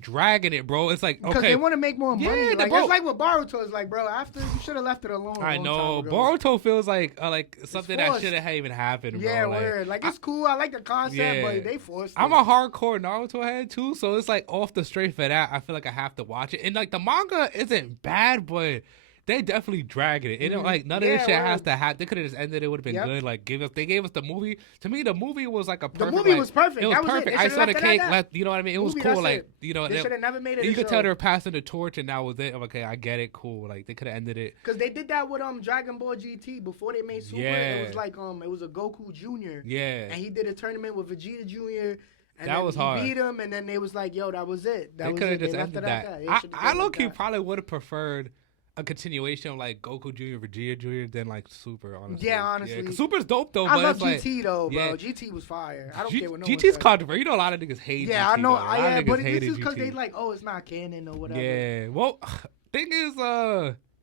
dragging it, bro. It's like, okay. Because they want to make more money. Yeah, like, bro. it's like what Boruto is like, bro. After you should have left it alone. I know. Boruto feels like something that shouldn't have even happened, bro. Yeah, word. Like it's cool. I like the concept, but they forced it. I'm a hardcore Naruto head too, so it's like off the straight for that. I feel like I have to watch it. And like the manga isn't bad, but they definitely dragging it. It don't like none of this shit has to happen. They could have just ended. It would have been good. Like they gave us the movie. To me, the movie was like a perfect. The movie was perfect. It was perfect. I saw the cake. You know what I mean? It was cool. Like they should have never made it. You could tell they were passing the torch, and that was it. I'm like, okay, I get it. Cool. Like they could have ended it. Because they did that with Dragon Ball GT before they made Super. It was like it was a Goku Jr. Yeah. And he did a tournament with Vegeta Jr. And that was hard. He beat him, and then they was like, "Yo, that was it." They could have just ended that. I low-key probably would have preferred a continuation of like Goku Jr., Vegeta Jr. than like Super, honestly. Yeah, honestly. Yeah, Super's dope though. I but love it's GT like, though, bro. GT was fire. I don't care what no GT's controversial. You know a lot of niggas hate GT. Yeah, I know. Yeah, but this is because they like, oh, it's not canon or whatever. Yeah. Well, thing is,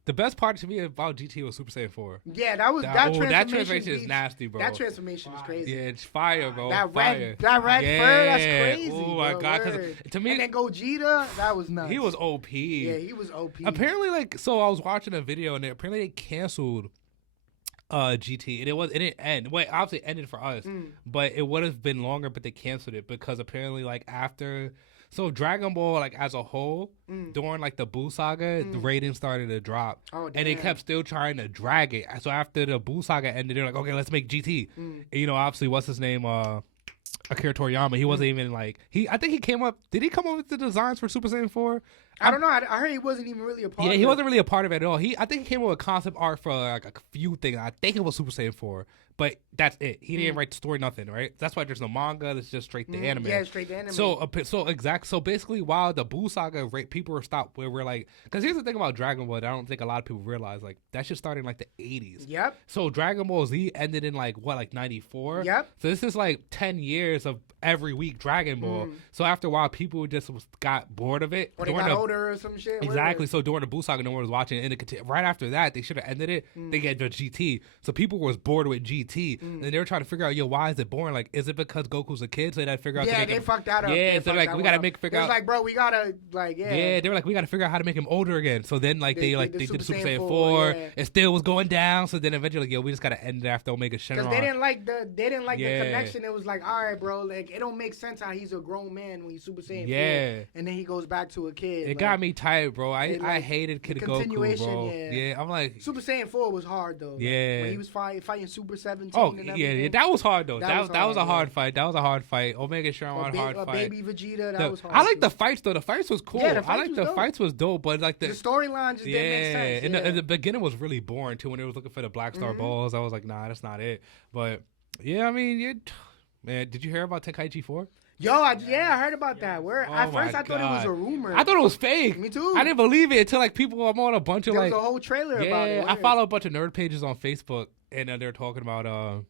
the best part to me about GT was Super Saiyan 4. Yeah, that transformation is nasty, bro. That transformation is crazy. Yeah, it's fire, bro. That red fur, that's crazy. Oh my god, because to me, and then Gogeta, that was nuts. He was OP. Yeah, he was OP. Apparently, like, so I was watching a video and apparently they canceled GT and it didn't end. Wait, obviously it ended for us, but it would have been longer. But they canceled it because apparently, like after. So Dragon Ball, like as a whole, during like the Buu saga, the ratings started to drop, and they kept still trying to drag it. So after the Buu saga ended, they're like, okay, let's make GT. And, you know, obviously, what's his name? Akira Toriyama. He wasn't even like I think he came up. Did he come up with the designs for Super Saiyan 4? I don't know. I heard he wasn't even really a part. Yeah, he wasn't really a part of it at all. I think he came up with concept art for like a few things. I think it was Super Saiyan 4. But that's it. He didn't write the story, nothing, right? That's why there's no manga. It's just straight to anime. Yeah, straight to anime. So basically, while the Buu saga, people were stopped. Where we're like, because here's the thing about Dragon Ball that I don't think a lot of people realize. Like that shit started in like the 80s. Yep. So Dragon Ball Z ended in like 94. Yep. So this is like 10 years of every week Dragon Ball. So after a while, people just got bored of it during the Motor or some shit. Exactly. So during the Buu saga, no one was watching it. And right after that, they should have ended it. They get the GT. So people was bored with GT. And they were trying to figure out, yo, why is it boring? Like, is it because Goku's a kid? So they had to figure out. Yeah, they fucked that up. Yeah, so like, we got to figure out. It's like, bro, we got to, like, yeah. Yeah, they were like, we got to figure out how to make him older again. So then, like, they did the Super Saiyan 4. Yeah. It still was going down. So then eventually, like, yo, we just got to end it after Omega Shenron. Because they didn't like the connection. It was like, all right, bro, like, it don't make sense how he's a grown man when he's Super Saiyan 4. And then he goes back to a kid. It got me tight, bro. I hated Kid Goku, bro. Yeah, I'm like... Super Saiyan 4 was hard, though. Yeah. Like, when he was fighting Super 17 and everything. Yeah, that was hard, though. That was a hard fight. That was a hard fight. Omega Shenron, hard fight. Baby Vegeta, that was hard. I like the fights, though. The fights was cool. Yeah, the fights was dope, but like the storyline just didn't make sense. Yeah, and the beginning was really boring, too, when they was looking for the Black Star balls. I was like, nah, that's not it. But, yeah, I mean, man, did you hear about Tenkaichi 4? Yo, I heard about that. At first, I thought it was a rumor. I thought it was fake. Me too. I didn't believe it until, like, people, I'm on a bunch of, there was a whole trailer about it. I follow a bunch of nerd pages on Facebook, and they're talking about,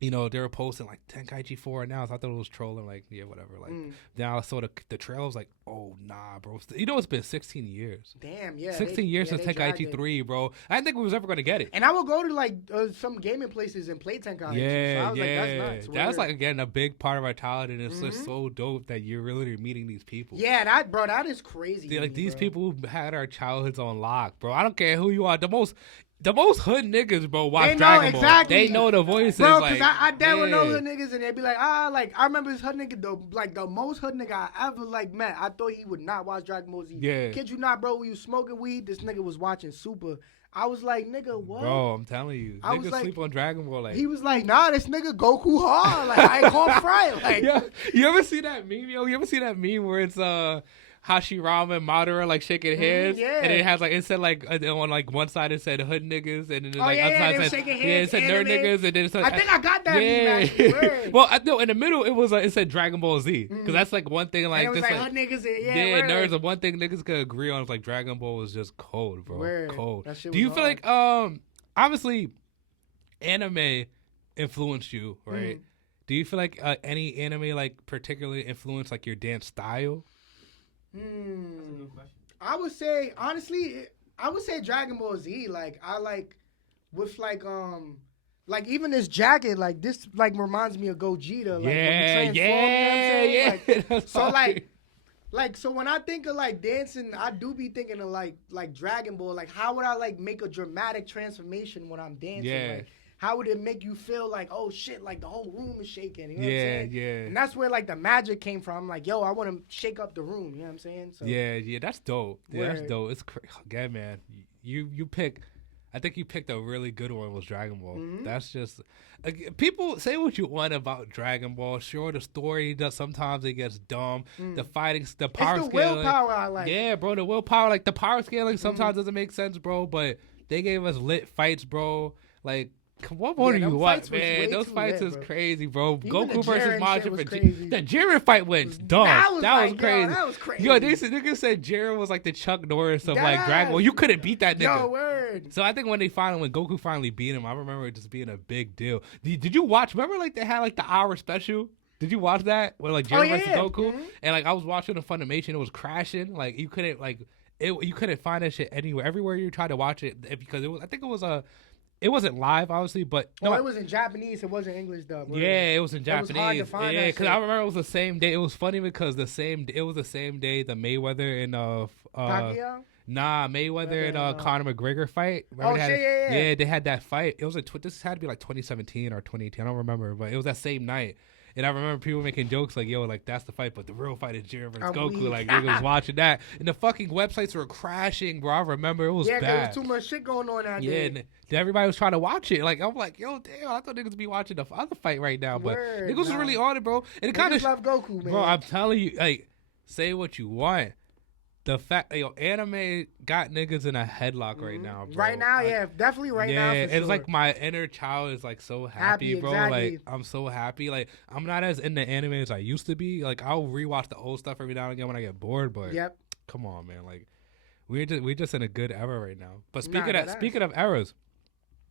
you know, they were posting, like, Tenkaichi 4 announced. I thought it was trolling, like, yeah, whatever. Like, then I saw the trailer, I was like, oh, nah, bro. You know, it's been 16 years. Damn, yeah. 16 years since Tenkaichi 3, bro. I didn't think we was ever going to get it. And I would go to, like, some gaming places and play Tenkaichi. Yeah, so I was like, that's nuts. That's, like, again, a big part of our childhood, and it's just so dope that you're really meeting these people. Yeah, that is crazy. Like, these people who had our childhoods on lock, bro. I don't care who you are. The most hood niggas, bro, watch Dragon Ball. Exactly. They know the voices. Bro, because I dealt with no hood niggas, and they'd be like, like, I remember this hood nigga, the most hood nigga I ever, like, met. I thought he would not watch Dragon Ball Z. Yeah. Kid you not, bro, when you smoking weed, this nigga was watching Super. I was like, nigga, what? Bro, I'm telling you. Niggas sleep on Dragon Ball. Like, he was like, nah, this nigga Goku hard. Like, I ain't gonna fry. Like, yeah. You ever see that meme, yo? You ever see that meme where it's, Hashirama and Madara like shaking hands, and it has like it said like on like one side it said hood niggas, and then like other side it said it said nerd niggas, and then it said, I think I got that meme. Well, no, in the middle it was it said Dragon Ball Z, because that's like one thing like this like hood niggas, nerds are one thing niggas could agree on. It's like Dragon Ball was just cold, bro, cold. Do you feel like obviously anime influenced you, right? Do you feel like any anime like particularly influenced like your dance style? I would say honestly, Dragon Ball Z. Like I like with like even this jacket, like this like reminds me of Gogeta. Like, yeah. So so when I think of like dancing, I do be thinking of like Dragon Ball. Like how would I like make a dramatic transformation when I'm dancing? Yeah. Like, how would it make you feel like, oh shit, like the whole room is shaking? You know what I'm saying? Yeah. And that's where like the magic came from. I'm like, yo, I want to shake up the room. You know what I'm saying? So, yeah, that's dope. Yeah, that's dope. It's crazy. Okay, man. You pick. I think you picked a really good one. Was Dragon Ball. That's just people say what you want about Dragon Ball. Sure, the story does sometimes it gets dumb. The fighting, the power it's the scaling. Willpower I like. Yeah, bro, the willpower, like the power scaling sometimes doesn't make sense, bro. But they gave us lit fights, bro. Like. What more do you want, man? Those fights is crazy, bro. Even Goku versus Majin Vegeta. The Jiren fight went dumb. That was crazy. That was crazy. Yo, this nigga said Jiren was like the Chuck Norris of like Dragon Ball. You couldn't beat that nigga. No word. So I think when Goku finally beat him, I remember it just being a big deal. Did you watch? Remember like they had like the hour special? Did you watch that? Where like Jiren versus Goku? And like I was watching the Funimation, it was crashing. Like you couldn't you couldn't find that shit anywhere. Everywhere you tried to watch it, because it was. I think it was It wasn't live, obviously, but no, it was in Japanese. It wasn't English dub. Yeah, it was in Japanese. It was hard to find. Yeah, because I remember it was the same day. It was funny because it was the same day the Mayweather and Pacquiao? Nah, Mayweather and Conor McGregor fight. Remember yeah, they had that fight. It was this had to be like 2017 or 2018. I don't remember, but it was that same night. And I remember people making jokes like, yo, like, that's the fight, but the real fight is Jiren versus Goku. Like, niggas was watching that. And the fucking websites were crashing, bro. I remember it was bad. Yeah, there was too much shit going on out there. And everybody was trying to watch it. Like, I'm like, yo, damn, I thought niggas be watching the other fight right now. But niggas was really on it, bro. And it kind of love Goku, man. Bro, I'm telling you, like, say what you want. The fact, anime got niggas in a headlock right now, bro. Right now, definitely right now. Yeah, it's like my inner child is like so happy, bro. Exactly. Like I'm so happy. Like I'm not as into anime as I used to be. Like I'll rewatch the old stuff every now and again when I get bored. But come on, man. Like we're just in a good era right now. But speaking of eras,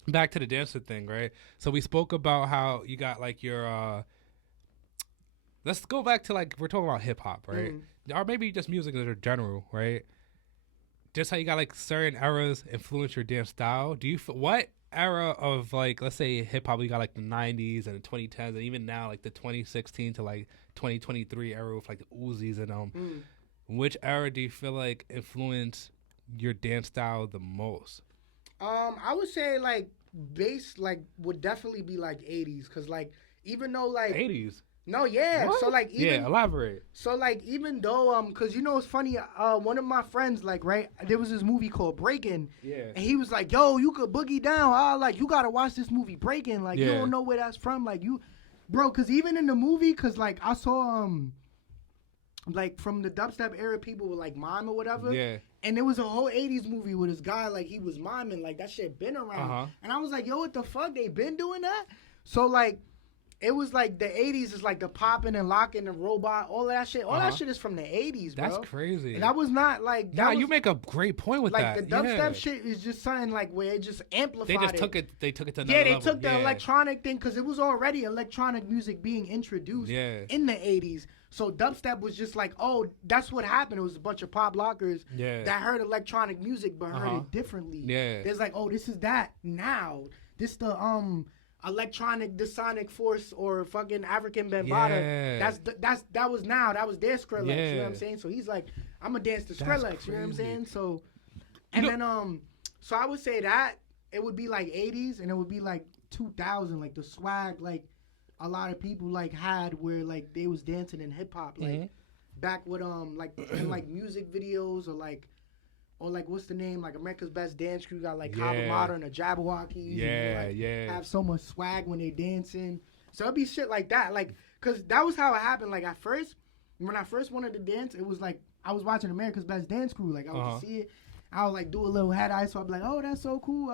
back to the dancing thing, right? So we spoke about how you got like your let's go back to like we're talking about hip hop, right? Or maybe just music in general, right? Just how you got like certain eras influence your dance style. Do you what era of like let's say hip hop you got like the 90s and the 2010s and even now like the 2016 to like 2023 era with like the Uzis and which era do you feel like influenced your dance style the most? I would say like bass like would definitely be like 80s because like even though like 80s. No, yeah. What? So like even elaborate. So like even though cause you know it's funny, one of my friends like right there was this movie called Breakin'. Yeah. And he was like, yo, you could boogie down. Like you gotta watch this movie Breakin'. Like you don't know where that's from. Like you bro, cause even in the movie, cause like I saw like from the dubstep era people would like mime or whatever. Yeah. And there was a whole 80s movie with this guy like he was miming, like that shit been around. And I was like, yo, what the fuck? They been doing that? So like it was like the 80s is like the popping and locking and robot, all that shit. All that shit is from the 80s, bro. That's crazy. And that was not like that. Nah, you make a great point with like that. The dubstep shit is just something like where it just amplified. They just took it. They took it to another level. level. Took the electronic thing because it was already electronic music being introduced in the 80s. So dubstep was just like, oh, that's what happened. It was a bunch of pop lockers that heard electronic music but heard it differently. Yeah, there's like, oh, this is that now. This the electronic Sonic Force or fucking African Bambaataa. That was now. That was their Skrillex. You know what I'm saying? So he's like, I'm gonna dance to Skrillex. You know what I'm saying? So, and then so I would say that it would be like 80s and it would be like 2000, like the swag, like a lot of people like had where like they was dancing in hip hop, like back with like in like music videos or like what's the name? Like America's Best Dance Crew got like Kawamata and the Jabberwockies. And have so much swag when they dancing. So it'd be shit like that. Like, cause that was how it happened. Like at first, when I first wanted to dance, it was like I was watching America's Best Dance Crew. Like I would just see it. I would like do a little head eye. So I'd be like, oh, that's so cool.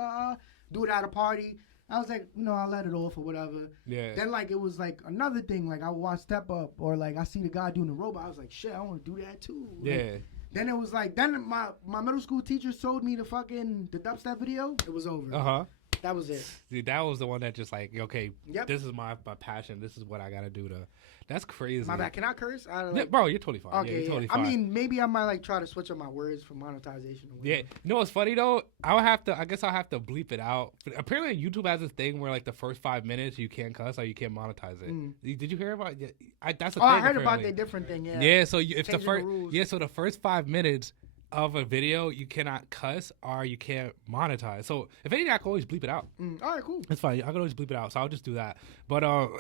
Do it at a party. I was like, you know, I'll let it off or whatever. Yeah. Then like it was like another thing. Like I would watch Step Up or like I see the guy doing the robot. I was like, shit, I want to do that too. Like, then it was like, then my middle school teacher showed me the dubstep video. It was over. That was it. See, that was the one that just like, okay, this is my passion. This is what I gotta do to. That's crazy. My bad. Can I curse? Bro, you're totally fine. Okay, you're totally fine. I mean, maybe I might like try to switch up my words for monetization. Yeah. You know what's funny though? I guess I'll have to bleep it out. But apparently, YouTube has this thing where like the first 5 minutes you can't cuss or you can't monetize it. Did you hear about it? That's a thing. I heard about the different thing. Yeah. Yeah. So if the first so the first 5 minutes of a video you cannot cuss or you can't monetize. So if anything, I can always bleep it out. All right, cool. It's fine. I can always bleep it out. So I'll just do that. But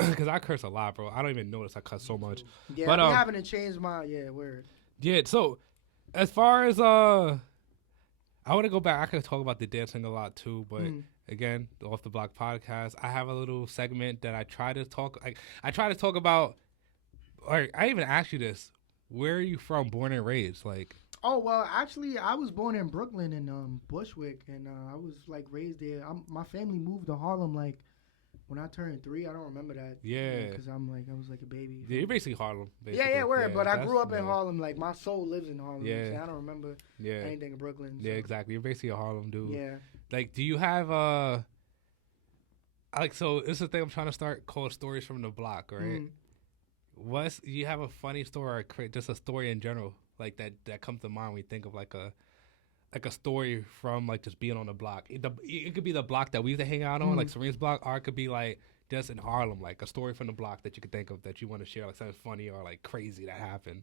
because I curse a lot, bro. I don't even notice I cuss so much. Yeah, but I'm having to change my word. Yeah. So as far as I want to go back. I could talk about the dancing a lot too, but again, the Off the Block podcast. I have a little segment that I try to talk. I try to talk about. Or I even asked you this. Where are you from? Born and raised, like. Oh, well, actually, I was born in Brooklyn in Bushwick, and I was, like, raised there. My family moved to Harlem, like, when I turned 3. I don't remember that. Yeah. Because I was, like, a baby. Yeah, you're basically Harlem, basically. Yeah, but I grew up in Harlem. Like, my soul lives in Harlem. Yeah. So I don't remember anything in Brooklyn. So. Yeah, exactly. You're basically a Harlem dude. Yeah. Like, do you have, so this is the thing I'm trying to start called Stories from the Block, right? Do you have a funny story or just a story in general? Like that comes to mind when you think of like a story from like just being on the block. It could be the block that we used to hang out on, like Serene's block, or it could be like just in Harlem, like a story from the block that you could think of that you want to share, like something funny or like crazy that happened.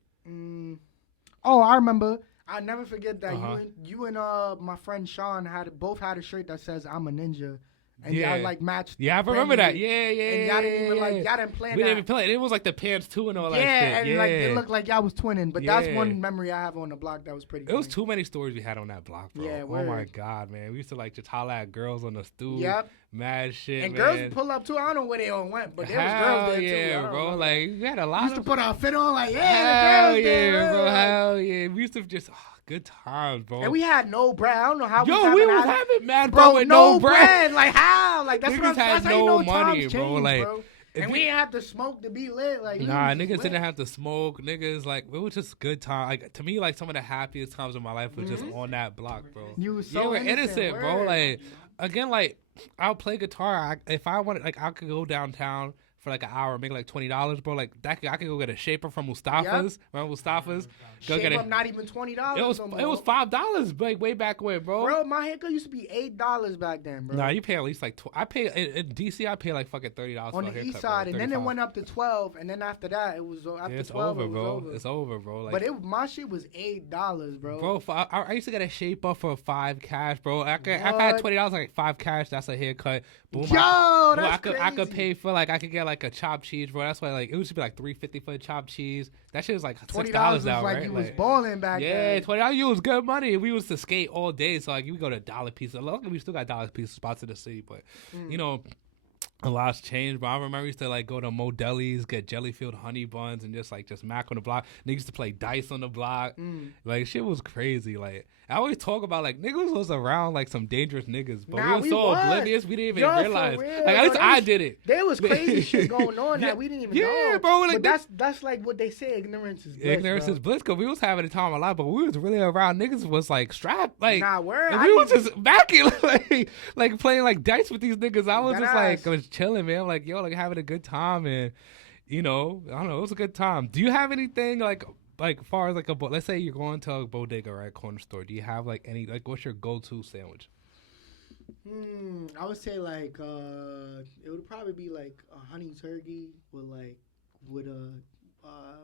Oh, I remember. I never forget that you and my friend Sean both had a shirt that says "I'm a ninja." And y'all like matched. Yeah, I remember that. Yeah. And y'all didn't even y'all didn't plan that. We didn't even plan it. It was like the pants too and all that shit. And like it looked like y'all was twinning. But that's one memory I have on the block that was pretty funny. It was too many stories we had on that block, bro. Yeah, oh my God, man. We used to like just holler at girls on the stool. Yep. Mad shit, and man. girls would pull up too. I don't know where they all went, but there was girls there too. Yeah, bro. Like we had a lot. We used to put our fit on like, the girls there, bro. Hell yeah. We used to just good times, bro. And we had no bread. I don't know how. We was having mad bro with no bread. Like how? Like that's what had no money, bro. Like. And we didn't have to smoke to be lit. Like niggas didn't have to smoke. Niggas like it was just good time. Like to me, like some of the happiest times of my life was just on that block, bro. You was so innocent, bro. Like again, like I'll play guitar. If I wanted, like I could go downtown, for like an hour, make like $20, bro. Like that, I could go get a shaper from Mustafa's. Remember Mustafa's? Go Shape get up, not even $20. It was $5, like way back when, bro. Bro, my haircut used to be $8 back then, bro. Nah, you pay at least like I pay in DC. I pay like fucking $30 on for a the haircut, east side, bro, and then it went up to 12, and then after that, it was after it's 12. over, it was bro. over. It's over, bro. Like, but my shit was $8, bro. Bro, I used to get a shape up for $5 cash, bro. I've had $20 like $5 cash. That's a haircut. Boom. That's crazy. I could pay for like I could get like a chopped cheese, bro. That's why like it used to be like $3.50 for a chopped cheese. That shit was like $6 now, like right? You was balling back then. Yeah, $20 was good money. We used to skate all day, so like we go to dollar pizza. Look, we still got dollar pizza spots in the city, but you know. A lot's changed, but I remember I used to like go to Modeli's, get jelly-filled honey buns, and just mac on the block. Niggas used to play dice on the block. Like shit was crazy. Like I always talk about like niggas was around like some dangerous niggas, but we were so oblivious we didn't even realize. Like at least I did it. There was crazy shit going on that we didn't even know. Yeah, bro. Like, but that's like what they say. Ignorance is bliss. Ignorance is bliss. Cause we was having a time of our life, but we was really around niggas was like strapped. Like word. We was just backing like playing like dice with these niggas. I was just like I was chilling, man. Like yo, like having a good time, and you know, I don't know, it was a good time. Do you have anything like far as like let's say you're going to a bodega, right, corner store, do you have like any like what's your go-to sandwich? I would say like it would probably be like a honey turkey with a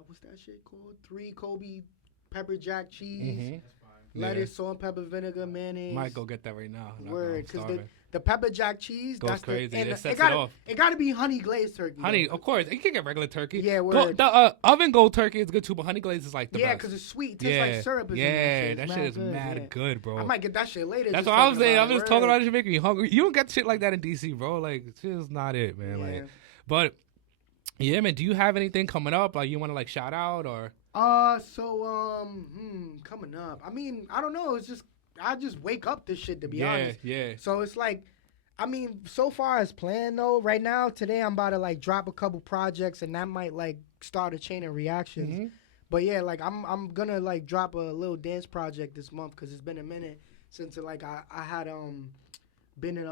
what's that shit called? 3 Kobe pepper jack cheese, lettuce, salt and pepper, vinegar, mayonnaise. Might go get that right now. Word, because the pepper jack cheese goes crazy. It sets it off. It gotta be honey glazed turkey. Honey, of course. You can get regular turkey. Yeah, word. The oven gold turkey is good too, but honey glazed is like the best. Yeah, because it's sweet. It tastes like syrup. That shit is mad good, bro. I might get that shit later. That's what I'm saying. I'm just talking about it. You making me hungry. You don't get shit like that in DC, bro. Like, it's just not it, man. Yeah. Like, but yeah, man. Do you have anything coming up? Like, you want to like shout out or? Coming up. I mean, I don't know. It's just I just wake up this shit to be honest. Yeah. So it's like, I mean, so far as planned though, right now today I'm about to like drop a couple projects and that might like start a chain of reactions. But yeah, like I'm gonna like drop a little dance project this month because it's been a minute since like I had been in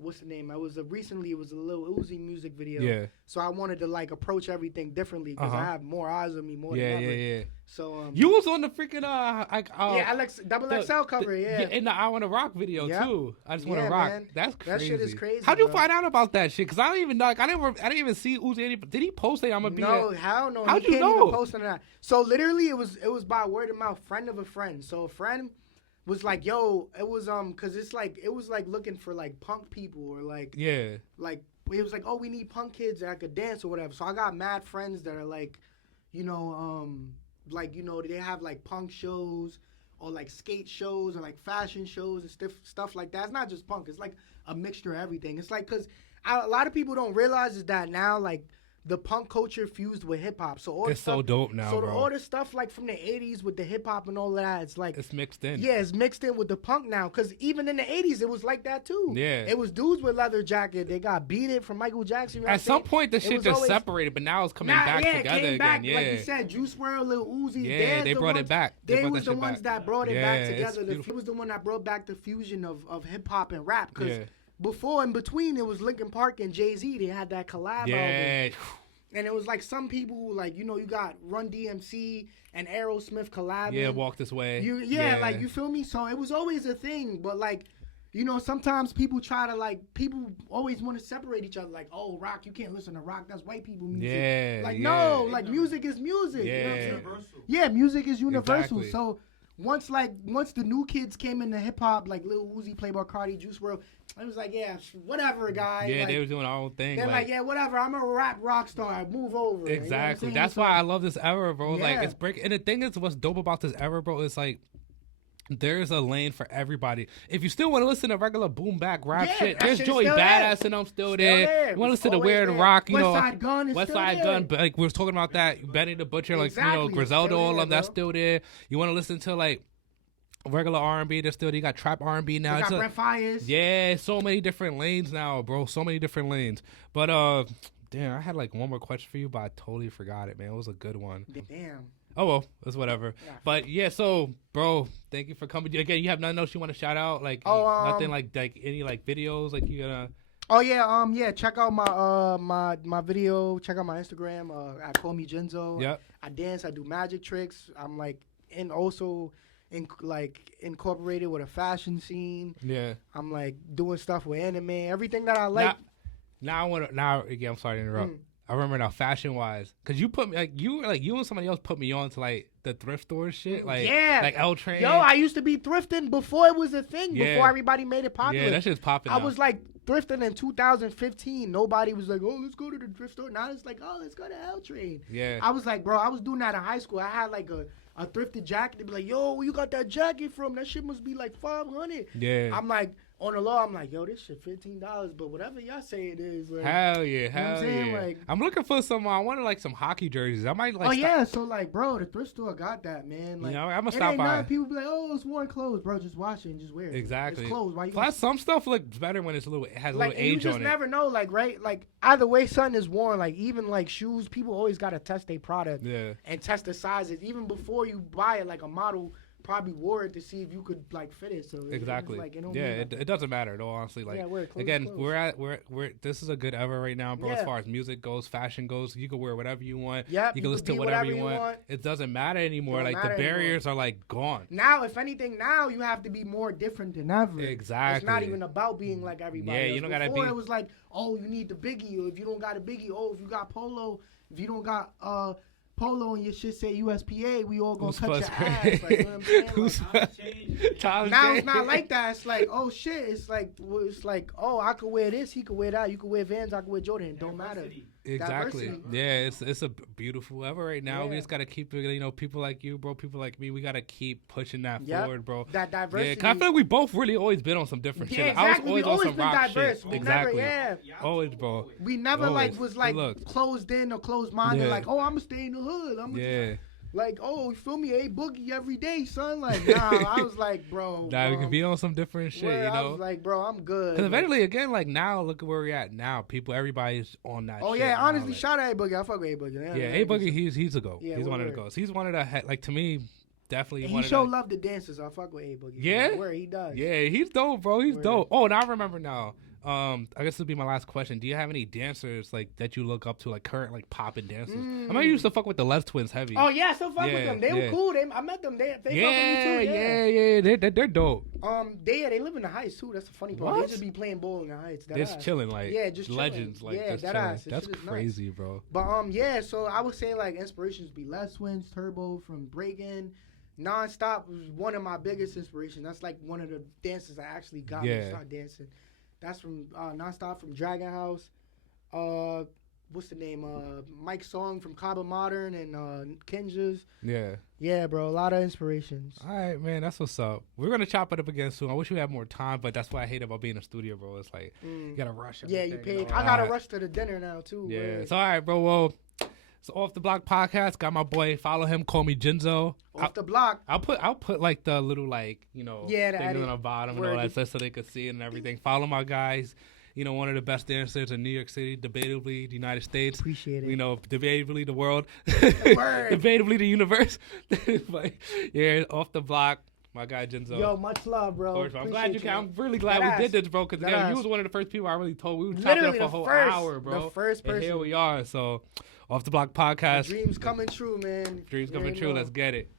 what's the name? Recently it was a Lil Uzi music video. Yeah. So I wanted to like approach everything differently because I have more eyes on me than ever. Yeah. So you was on the freaking double XL cover. In the I Wanna Rock video too. I just wanna rock. Man. That's crazy. That shit is crazy. How'd you find out about that shit? Because I don't even know. Like, I didn't even see Uzi. Did he post it? I'm gonna be. No, hell no. How'd you you can't know? even post on that. So literally, it was by word of mouth. Friend of a friend. So a friend was like, yo, it was cause it's like it was like looking for like punk people or like like it was like, oh, we need punk kids that could dance or whatever. So I got mad friends that are like, you know, they have like punk shows or like skate shows or like fashion shows and stuff like that. It's not just punk. It's like a mixture of everything. It's like cause a lot of people don't realize is that now like the punk culture fused with hip hop. So it's so dope now, so bro. all the stuff like from the 80s with the hip hop and all of that, it's like it's mixed in. Yeah, it's mixed in with the punk now. Cause even in the 80s, it was like that too. Yeah, it was dudes with leather jacket. They got beat it from Michael Jackson. At some point, the shit just separated, but now it's coming back together again. Yeah, like you said, Juice WRLD, Lil Uzi. Yeah, they brought it back. They was the ones that brought it back together. He was the one that brought back the fusion of hip hop and rap. Cause before, in between, it was Linkin Park and Jay-Z. They had that collab album. And it was like some people, like, you know, you got Run DMC and Aerosmith collabing. Yeah, Walk This Way. Like, you feel me? So it was always a thing. But, like, you know, sometimes people people always want to separate each other. Like, oh, rock, you can't listen to rock. That's white people music. No, like, music is music. Yeah. You know what I'm saying? Universal. Yeah, music is universal. Exactly. So once the new kids came into hip hop, like Lil Uzi, Playboi Carti, Juice WRLD, I was like, yeah, whatever, guy. Yeah, like, they were doing their own thing. They're like, yeah, whatever. I'm a rap rock star. Move over. Exactly. You know That's why I love this era, bro. Yeah. Like, it's breaking. And the thing is, what's dope about this era, bro, is like, there's a lane for everybody. If you still want to listen to regular boom bap rap shit, there's Joey Badass and I'm still there. You want to listen to Weird Rock, you know, West Side Gun, but like we were talking about that, Benny the Butcher, like you know, Griselda, all of them, that's still there. You want to listen to like regular R&B, they're still, you got trap R&B now. You got Brent Fires. Yeah, so many different lanes now, bro. So many different lanes. But damn, I had like one more question for you, but I totally forgot it, man. It was a good one. Damn. Oh well, it's whatever. Yeah. But yeah, so bro, thank you for coming. Again, you have nothing else you want to shout out? Like nothing like any like videos like you gonna Oh yeah, check out my video. Check out my Instagram. I call me Jinzo. Yep. I dance. I do magic tricks. I'm like incorporated with a fashion scene. Yeah. I'm like doing stuff with anime. Everything that I like. Again, I'm sorry to interrupt. I remember now, fashion wise, because you put me you and somebody else put me on to like the thrift store shit, like L Train. Yo, I used to be thrifting before it was a thing. Yeah. Before everybody made it popular. Yeah, that shit's popping. I was like thrifting in 2015. Nobody was like, oh, let's go to the thrift store. Now it's like, oh, let's go to L Train. Yeah. I was like, bro, I was doing that in high school. I had like a thrifted jacket. They'd be like, yo, where you got that jacket from? That shit must be like $500. Yeah. I'm like, on the law, I'm like, yo, this shit $15, but whatever y'all say it is. Like, hell yeah, hell yeah. Like, I'm looking for some. I wanted like some hockey jerseys. I might like. Oh yeah, so like, bro, the thrift store got that, man. Like, I'm gonna stop by. People be like, oh, it's worn clothes, bro. Just wash it and just wear it. Exactly. It's clothes. Why you? Plus, some stuff looks better when it's it has a little age on it. You just never know, like, right? Like, either way, something is worn. Like, even like shoes, people always gotta test their product. Yeah. And test the sizes, even before you buy it. Like a model probably wore it to see if you could like fit it. So exactly. It doesn't matter though. Honestly, like we're this is a good era right now, bro. As far as music goes, fashion goes, you can wear whatever you want. Yep, you can listen to whatever you want. It doesn't matter anymore. Like the barriers are like gone. Now, if anything, now you have to be more different than ever. Exactly. It's not even about being like everybody else. You don't gotta be. It was like, oh, you need the Biggie, or if you don't got a Biggie, oh, if you got Polo, if you don't got Polo and your shit say USPA, we all gonna cut your ass. Like, you know what I'm saying? Now it's not like that. It's like, oh shit. It's like, oh, I could wear this, he could wear that. You could wear Vans, I could wear Jordan. It don't matter. Exactly. Diversity. Yeah, it's a beautiful era right now. We just gotta keep it. People like you, bro. People like me. We gotta keep pushing that forward, bro. That diversity. Yeah, 'cause I feel like we both really always been on some different shit. Exactly. I was always on some been rock diverse. shit. We Exactly. Never, always, bro. We never always. was closed in or closed minded. Like, oh, I'm gonna stay in the hood. Like, oh, you feel me? A boogie every day, son. Like, nah, I was like, bro. Nah, we can be on some different shit, you know? I was like, bro, I'm good. Because eventually, again, like now, look at where we're at now. Everybody's on that shit. Oh, yeah, honestly, shout out A Boogie. I fuck with A Boogie. Yeah, A Boogie, he's a go. He's one of the goes. He's one of the, like, to me, definitely and one he love the dancers. I fuck with A Boogie. Yeah? Where he does. Yeah, he's dope, bro. He's dope. Oh, now I remember now. I guess this will be my last question. Do you have any dancers like that you look up to, like current like poppin' dancers? I remember you used to fuck with the Les Twins heavy. Oh yeah, I still fuck with them. They were cool. I met them. They fuck with me too. Yeah. They're dope. They live in the Heights too. That's the funny part. They just be playing ball in the Heights. They're just chilling, like just legends, chilling. like just chilling. That's crazy, bro. But so I would say like inspirations be Les Twins, Turbo from Breakin'. Nonstop was one of my biggest inspirations. That's like one of the dancers that actually got me to start dancing. That's from Nonstop from Dragon House. What's the name? Mike Song from Kaba Modern and Kenja's. Yeah. Yeah, bro. A lot of inspirations. All right, man. That's what's up. We're going to chop it up again soon. I wish we had more time, but that's what I hate about being in the studio, bro. It's like, you got to rush everything. Yeah, you paid. I got to rush to the dinner now, too. Yeah. It's all right, bro. Well, it's Off the Block podcast. Got my boy. Follow him. Call me Jinzo. Off the Block. I'll put like the little like things on the bottom and all that stuff so they could see it and everything. Follow my guys. One of the best dancers in New York City, debatably the United States. Appreciate it. Debatably the world. Debatably the universe. But, yeah, Off the Block. My guy Jinzo. Yo, much love, bro. I'm glad you came. I'm really glad we did this, bro. Because you was one of the first people I really told. We were chopping up for a whole hour, bro. The first person. And here we are. So, Off the Block podcast. Dreams coming true, man. Dreams coming true. Let's get it.